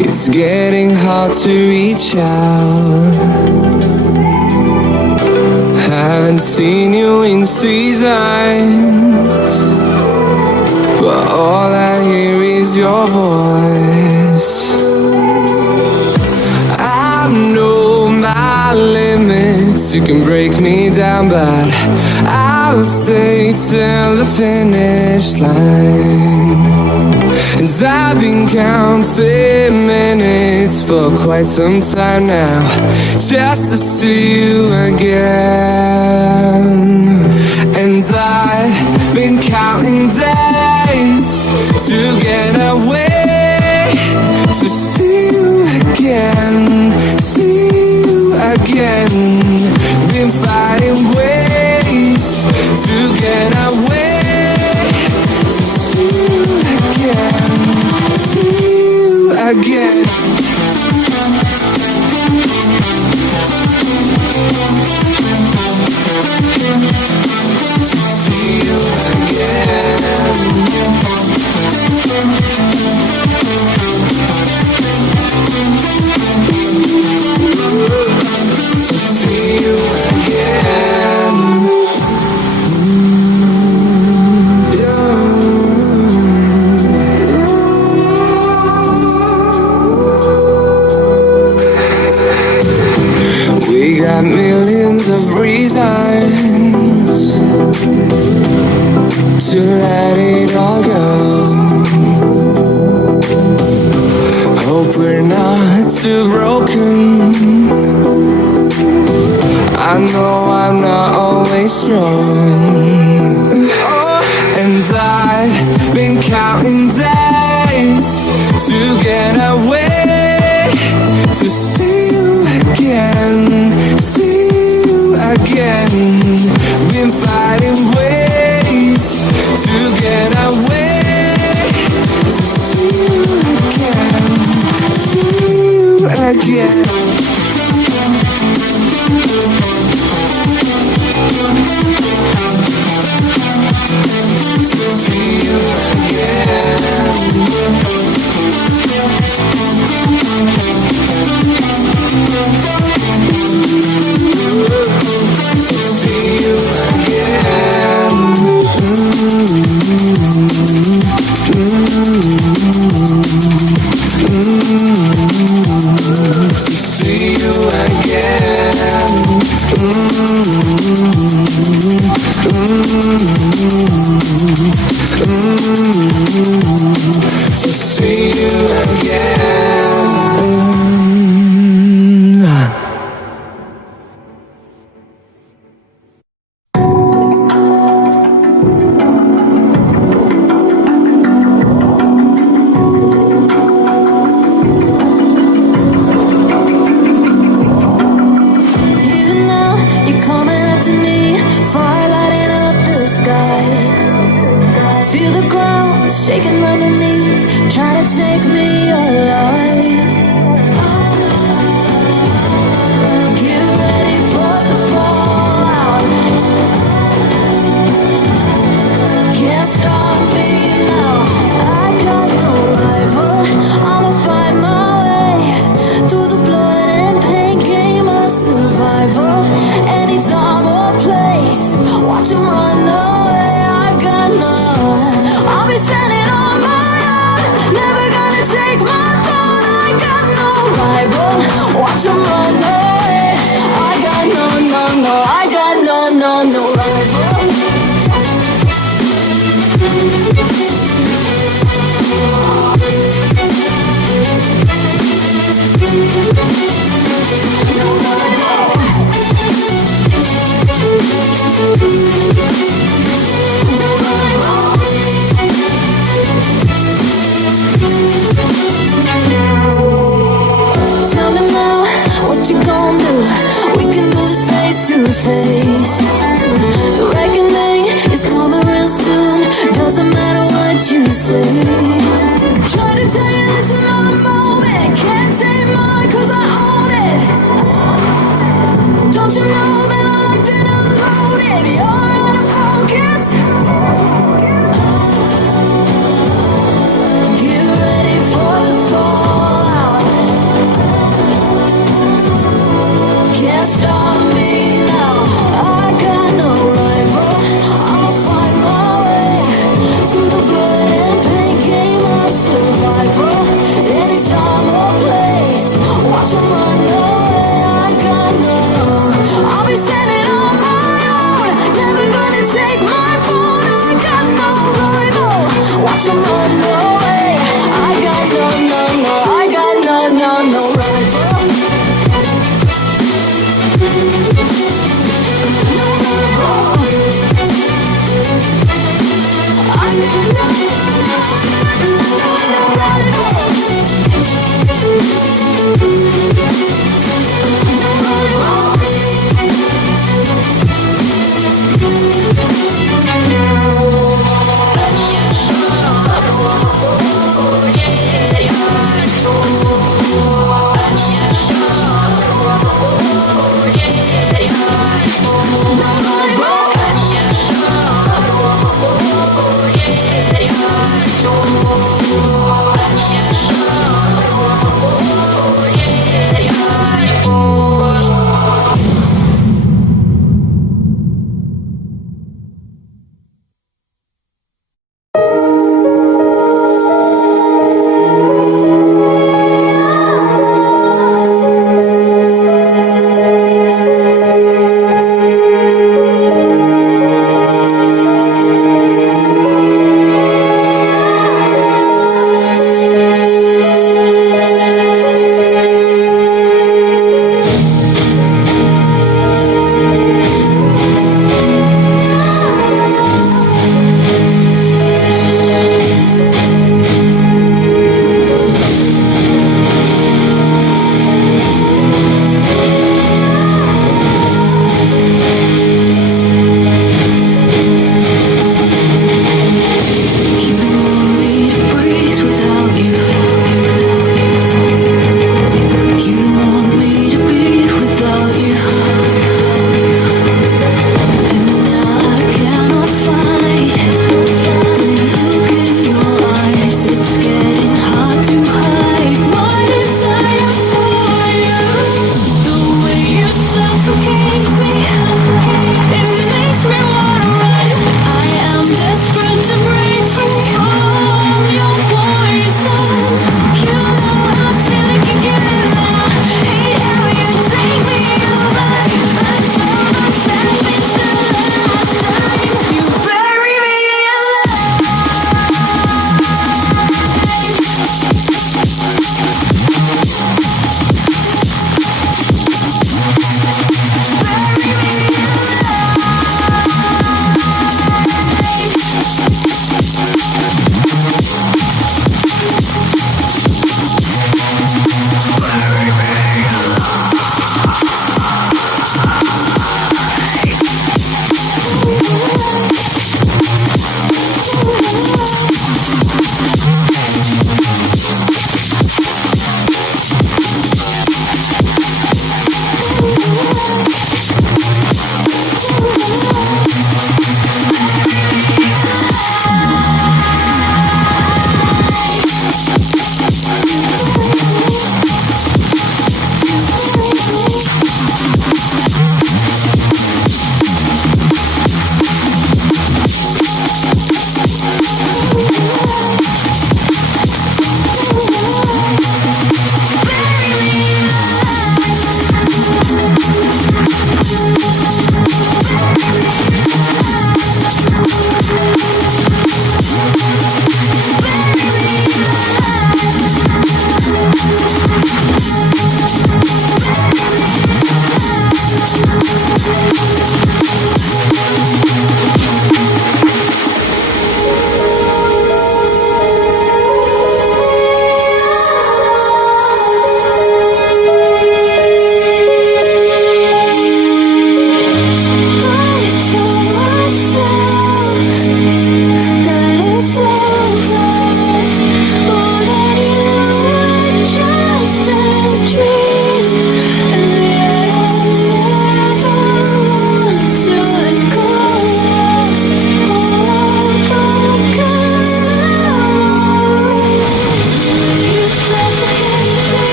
It's getting hard to reach out. Haven't seen you in seasons, but all I hear is your voice. I know my limits, you can break me down, but I'll stay till the finish line. And I've been counting minutes for quite some time now, just to see you again. And I've been counting days to get away, to see you again, see you again. Been fighting ways to get away, to see you again, see you again. See you again. See you again. We got millions of reasons to let it all go. Hope we're not too broken. I know I'm not always strong. And I've been counting days to get away, to see you again, see you again. Been fighting ways to get away, to see you again, see you again. See you sky. Feel the ground shaking underneath, trying to take me alive. Get ready for the fallout. Can't stop me now. I got no rival. I'ma find my way through the blood and pain game of survival. Any time or place, watch 'em run away. I got none. I'll be standing on my own, never gonna take my throne.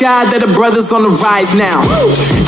sky that the brothers on the rise now.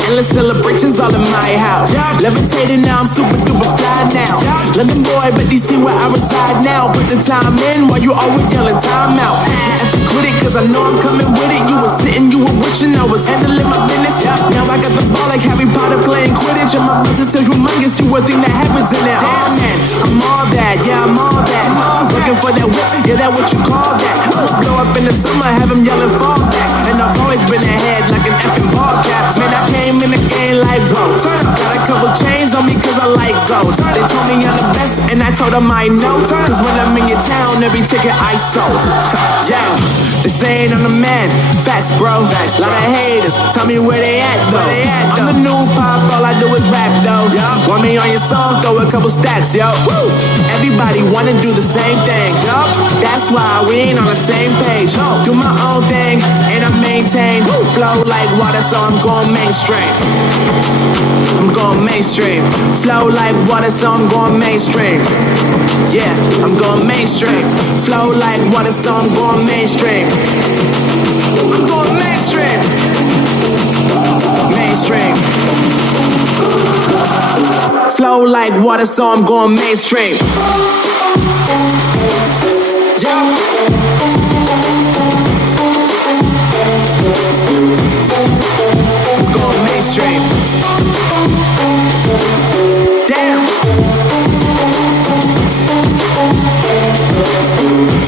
Endless celebrations all in my house. Levitating now, I'm super duper fly now. London boy, but DC where I reside now. Put the time in while you always yelling time out. And quit it, cause I know I'm coming with it. You were sitting, you were wishing I was handling my business. Now I got the ball like Harry Potter playing Quidditch. And my business is humongous, you would think that happens in there. Damn man, I'm all that, yeah, I'm all that. Looking for that whip, yeah, that what you call that. I'ma blow up in the summer, have him yelling fall back. And I've always been ahead like an effing ball cap. Man, I came in the game like whoa. Got a couple chains on me cause I like gold. They told me I'm the best and I told them I know. Cause when I'm in your town, every ticket I sold. Yeah, they saying I'm the man. Facts, bro. Lot of haters, tell me where they at though. I'm the new pop, all I do is rap though. Want me on your song, throw a couple stats, yo. Woo! Everybody wanna do the same thing, yo. That's why we ain't on the same page. Do my own thing, and I maintain. Flow like water, so I'm going mainstream. I'm going mainstream. Flow like water, so I'm going mainstream. Yeah, I'm going mainstream. Flow like water, so I'm going mainstream. I'm going mainstream. Mainstream. Flow like water, so I'm going mainstream. Yeah. I'm going mainstream. Damn.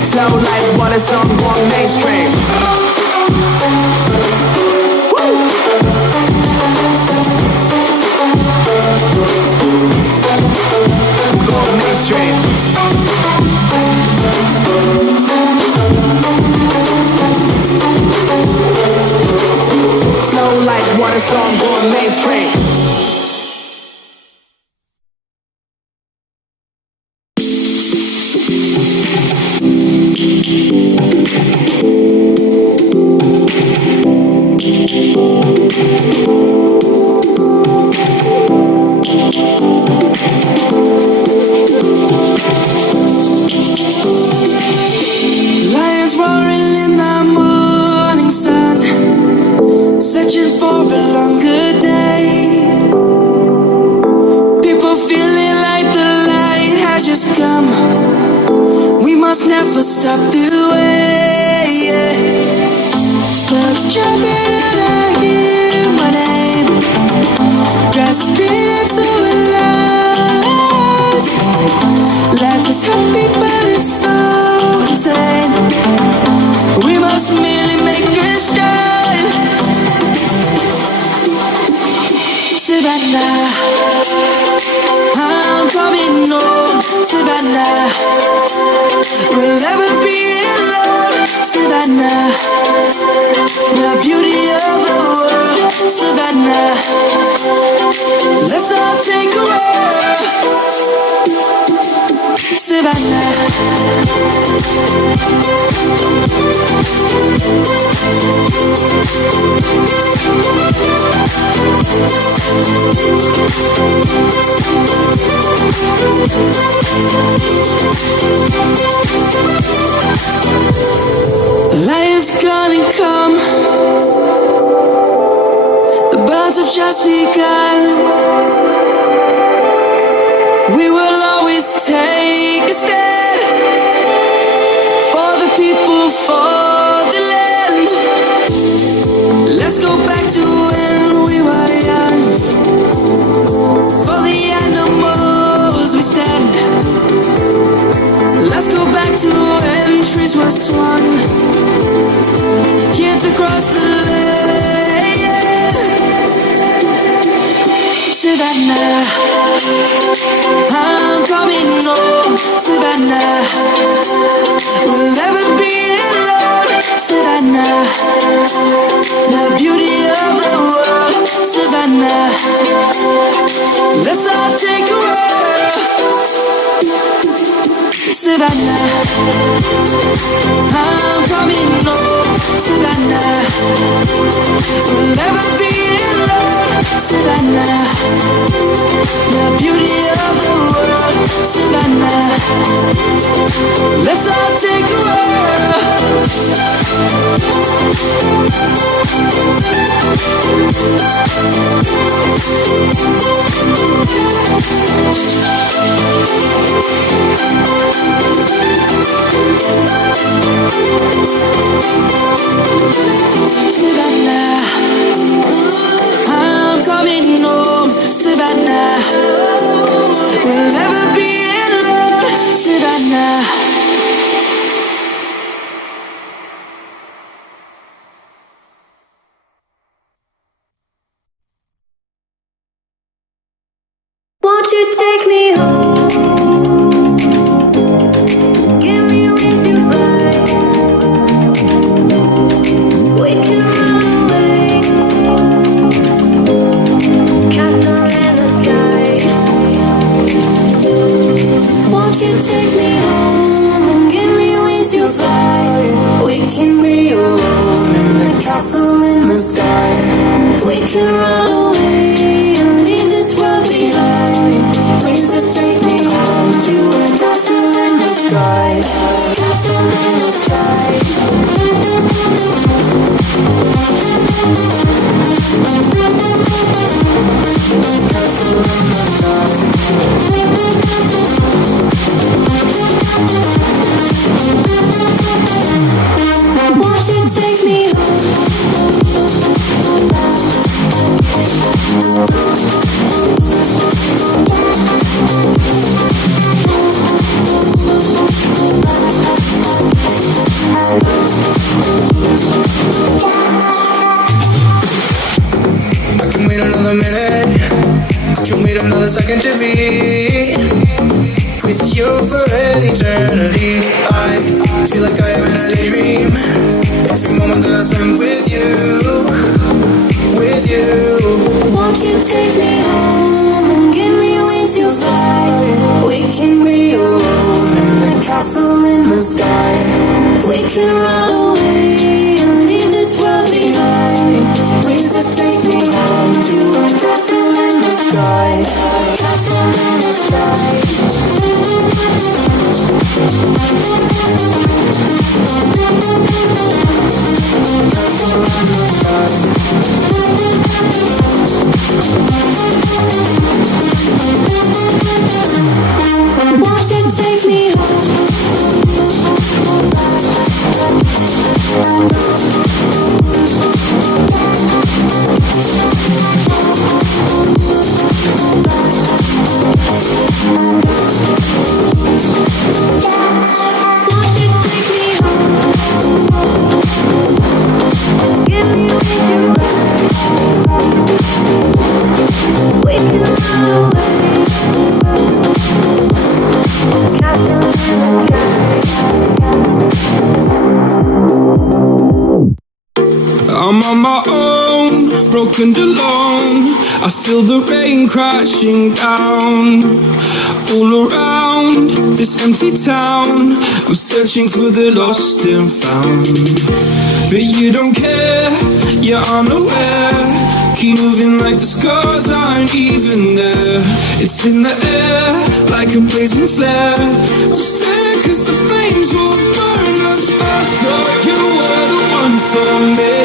Flow like water, so I'm going mainstream. I'm going mainstream. Flow like water, so I'm going mainstream. Lions roaring in the morning sun, searching for a longer day. People feeling like the light has just come. We must never stop the way. Birds jumping and I hear my name, grasping into life. Life is happy but it's so insane. We must merely make a start. Savannah, I'm coming home. Savannah, we'll never be alone. Savannah, the beauty of the world. Savannah, let's all take a walk. Savannah. The light is gonna come. The birds have just begun. We will always take a stand for the people, for the land. Let's go back to when we were young. For the animals we stand. Let's go back to when trees were swung. Kids across the land. Savannah, I'm coming home. Savannah, we'll never be alone. Savannah, the beauty of the world. Savannah, let's all take a walk. Savannah, I'm coming home. Savannah, we'll never be alone. Savannah, the beauty of the world. Savannah, let's all take a walk. Savannah, I'm coming home, Savannah. We'll never be alone, Savannah. Won't you take me home? Give me wings to fly. We can run away. Castle in the sky. Won't you take me home and give me wings to fly? We can be alone in the castle in the sky. We can run away and leave this world behind. Please just take me home to a castle in the sky. Castle in the sky. Castle in the sky. Won't you take me I can wait another minute. I can wait another second to be with you for an eternity. I feel like I am in a daydream. Every moment that I spend with you, with you. Won't you take me home and give me wings to fly? We can be alone in the castle in the sky. We can run away and leave this world behind. Please just take me home to a castle in the sky. Castle in the sky. Castle in the sky. Won't you take me home? Won't you take me home? Give me a reason we can run away. Castle in the sky. I'm on my own, broken and alone. I feel the rain crashing down all around this empty town. I'm searching for the lost and found, but you don't care, you're unaware. Keep moving like the scars aren't even there. It's in the air like a blazing flare. Just stare 'cause the flames will burn us. I thought you were the one for me.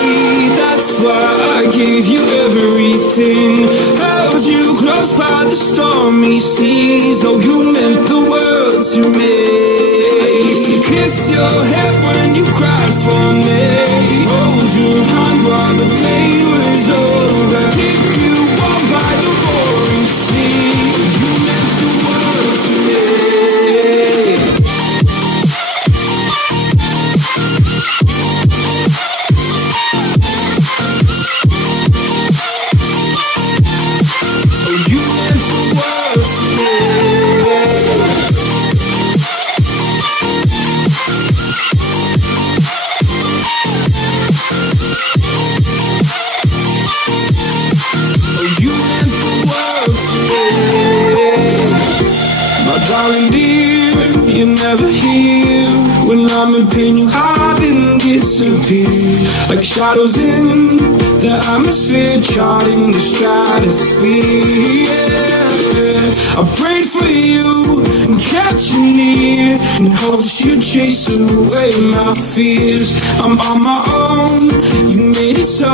That's why I gave you everything. Held you close by the stormy seas. Oh, you meant the world to me. I used to kiss your head when you cried for me. Hold your hand while the pain was over. Keep you warm by the roaring sea. You meant the world to me. Darling dear, you're never here. When I'm in pain, you hide and disappear. Like shadows in the atmosphere, charting the stratosphere. Yeah. I prayed for you and kept you near, in hopes you'd chase away my fears. I'm on my own, you made it so,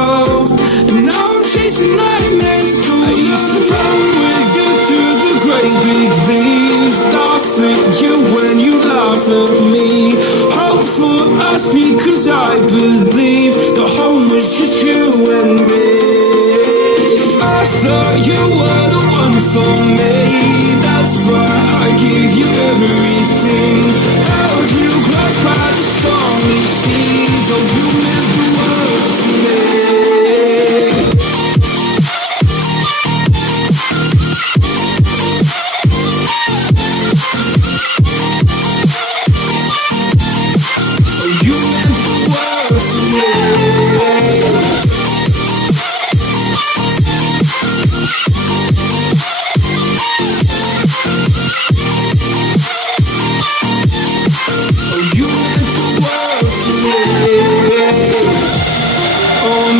and now I'm chasing nightmares. I used to run with you through the great big leaves, laugh at you when you laugh at me. Hope for us because I believe the home was just you and me. I thought you were the one for me, that's why I gave you everything. Held you close by the stormy seas, oh you meant the world to me.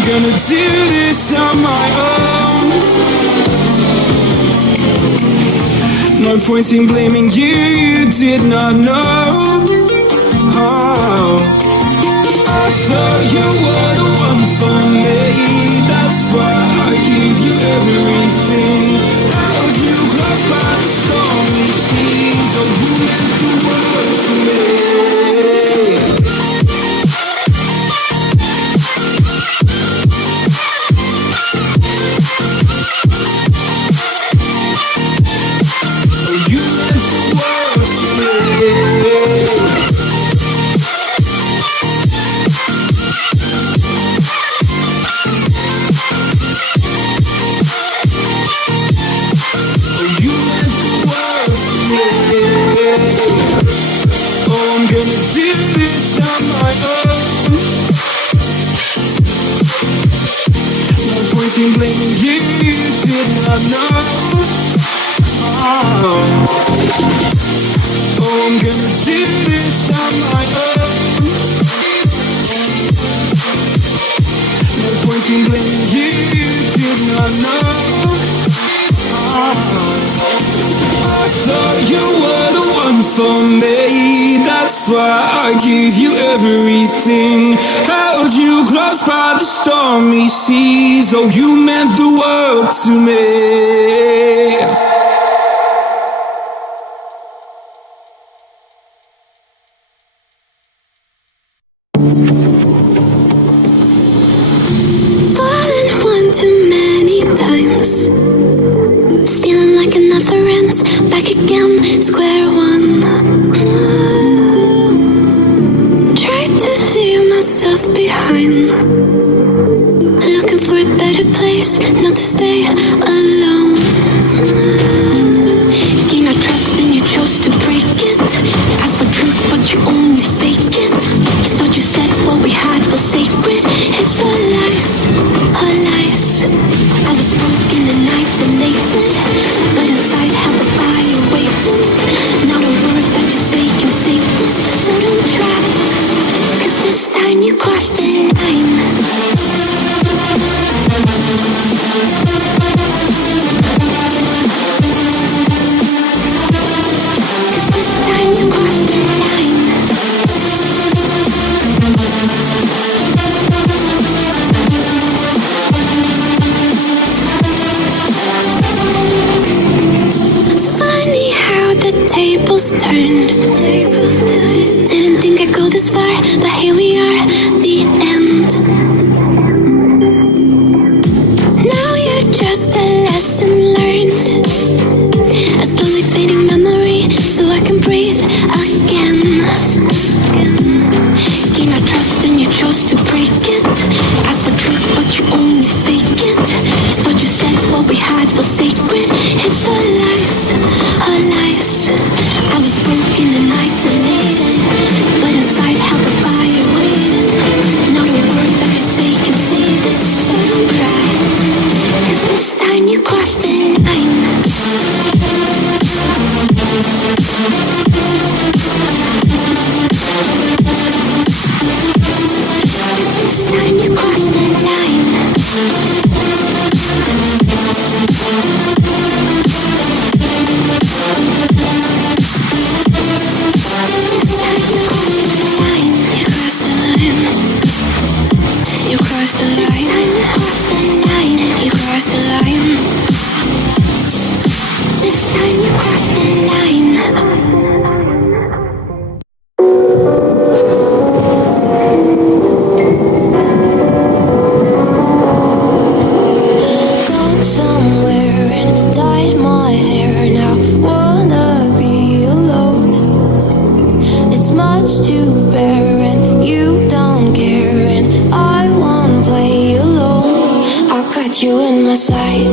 Gonna do this on my own. No point in blaming you, you did not know. Oh, I thought you were the one for me, that's why I gave you everything. Held you close by the stormy seas, oh you meant the world to me. Blaming you, did not know. Oh, I'm gonna do this on my own. No point in blaming you, did not know. I thought you were the one for me, that's why I gave you everything. Held you close by the stormy seas, oh you meant the world to me. Back again, square one. Tried to leave myself behind, looking for a better place, not to stay alone. Gain our trust and you chose to break it. Asked for truth but you only fake it. You thought you said what we had was sacred. It's all lies, all lies. I was broken and isolated, but inside held the fire waiting. Not a word that you say can save us, so don't try, 'cause this time you crossed the line. Tables turned. Didn't think I'd go this far, but here we are, the end. Now you're just a lesson learned, a slowly fading memory, so I can breathe again. Gain our trust and you chose to break it. Asked for truth but you only fake it. You thought you said what we had was sacred. It's all lies, all lies. I was broken and isolated, but inside held the fire waiting. Not a word that you say can save this, so don't cry, 'cause this time you crossed the line. Gone somewhere and dyed my hair now. Wanna be alone. It's much to bear and you don't care, and I wanna play alone. I got you in my sight.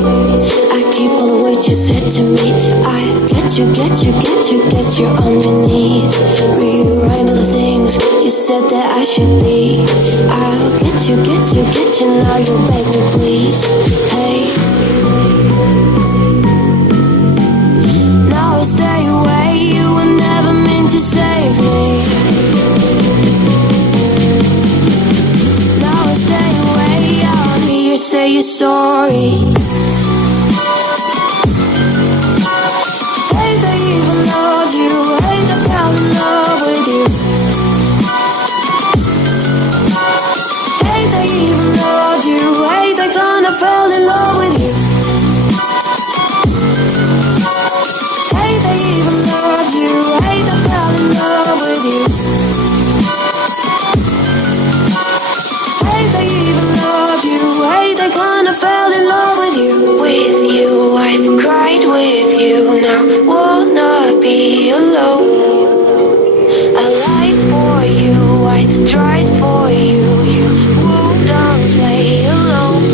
I keep all the words you said to me. I get you on your knees. Rewrite all the things you said that I should be. I'll get you, now you beg me please. Hey, now I stay away, you were never meant to save me. Now I stay away, I'll hear you say you're sorry. Hate they even loved you, hate they fell in love with you. Hate they even loved you, hate they kinda fell in love with you. Hate they even loved you, hate they fell in love with you. Hate they even loved you, hate they kinda fell in love with you. With you, I cried with you, now wanna be alone. I lied for you, I tried for you, you wouldn't play alone.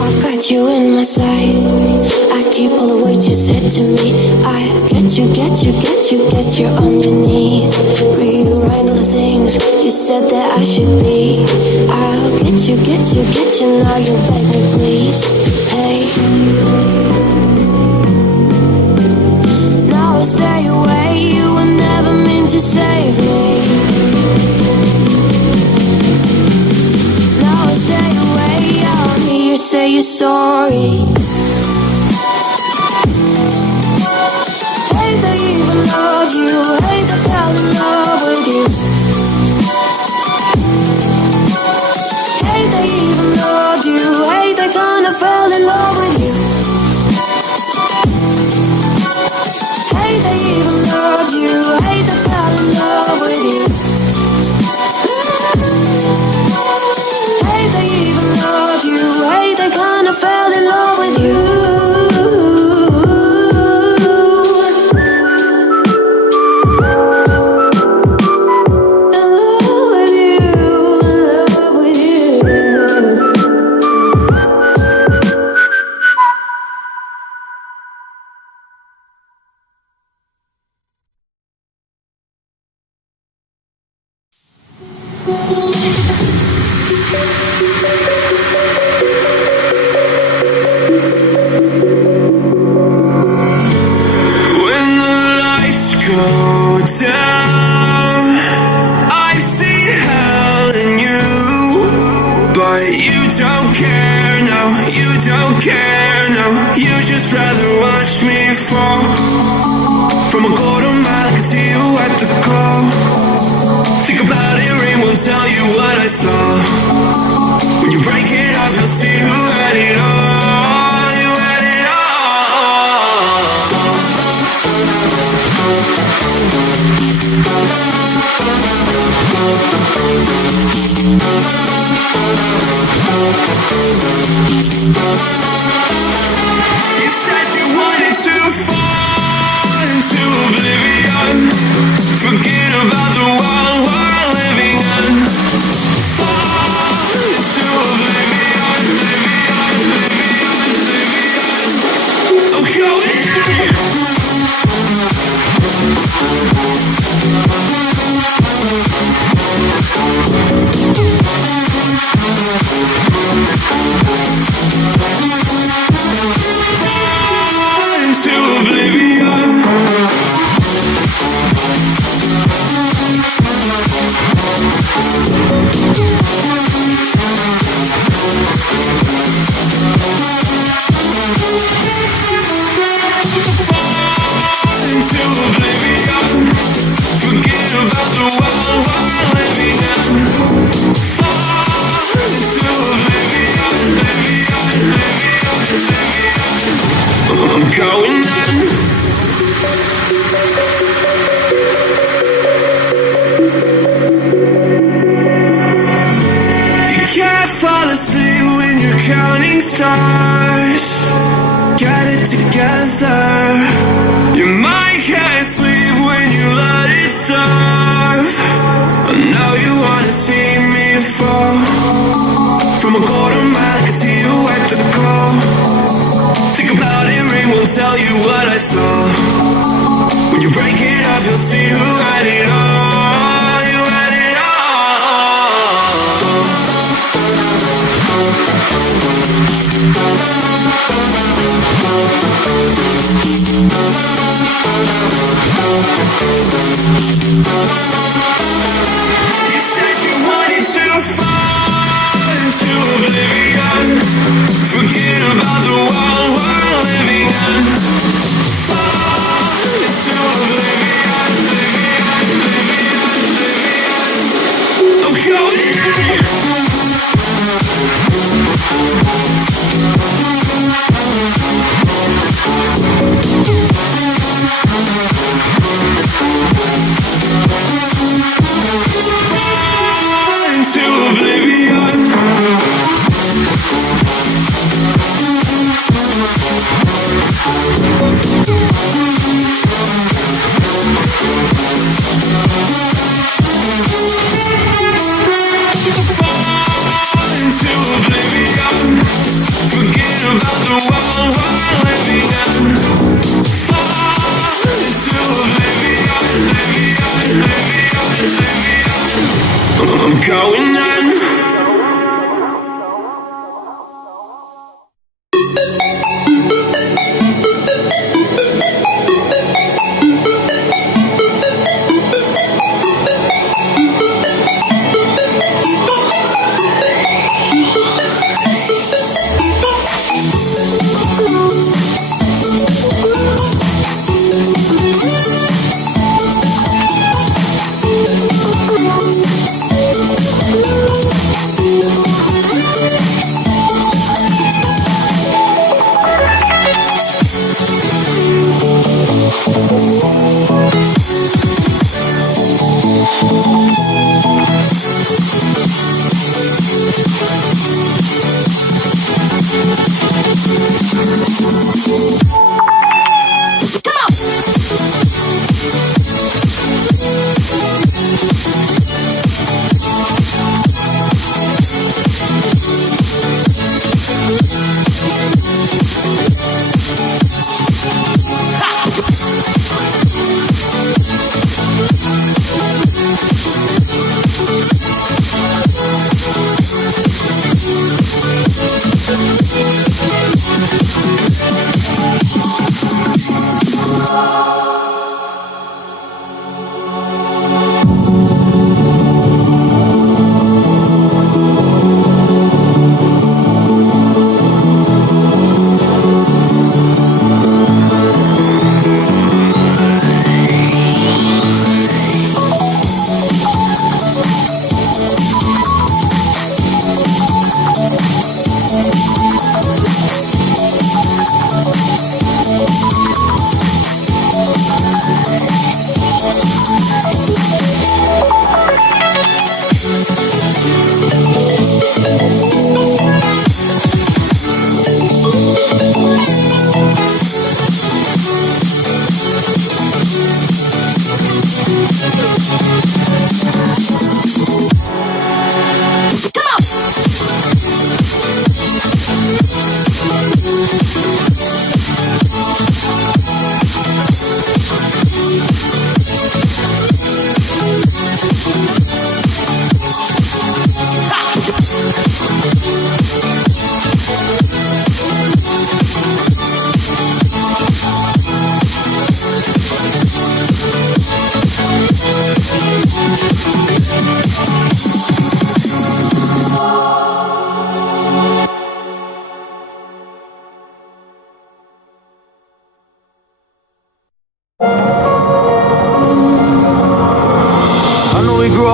I got you in my sight. I keep all the words you said to me. I get you on your knees. Rewrite all the things you said that I should be. I'll get you, now you beg me please. Hey, now I stay away, you were never meant to save me. Now I stay away, I'll hear you say you're sorry. Hate they even loved you, hate they fell in love with you. Hate they even loved you, hate they kinda fell in love with you. Hate they even loved you, hate they fell in love with you. Hate they even loved you, hate they kinda fell in love with you. When the lights go down, I've seen hell in you, but you don't care, no, you don't care, no. You just rather watch me fall from a golden mile. I can see you at the call. Think about it, rain won't tell you what I saw. When you break it off, you'll see who had it all. You had it all. You said you wanted to fall into oblivion. Forget about the world we're living in. Fall into oblivion, oblivion. Oh, going into oblivion. Into oblivion. Forget about the world we're living in. Fall into oblivion, I'm going in. counting stars, get it together. Your mind can't sleep when you let it serve. And now you wanna see me fall. From a golden mile, I can see you at the call. Think about it, ring won't tell you what I saw. When you break it up, you'll see who had it all. You had it all. You said you wanted to fall into oblivion. Forget about the world we're living in. Fall into oblivion, oblivion, oblivion, oblivion. I'm going into oblivion. Into oblivion. Forget about the world we're living in. Fall into oblivion, oblivion, oblivion, oblivion. I'm going on.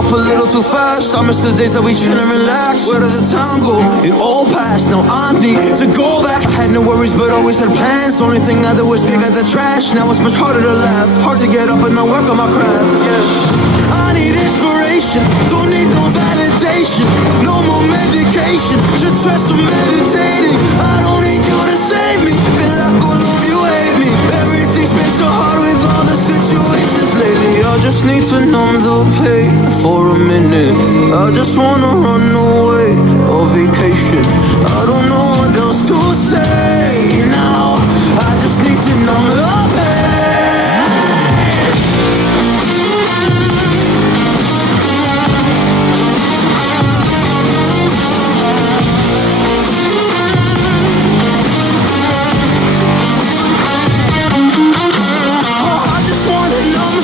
up a little too fast. I miss the days that we chill and relax. Where did the time go? It all passed. Now I need to go back. I had no worries but always had plans. Only thing I did was pick at the trash. Now it's much harder to laugh, hard to get up and not work on my craft. Yeah. I need inspiration, don't need no validation, no more medication, just trust and meditate. for a minute. I just wanna run away on vacation. I don't know what else to say now. I just need to numb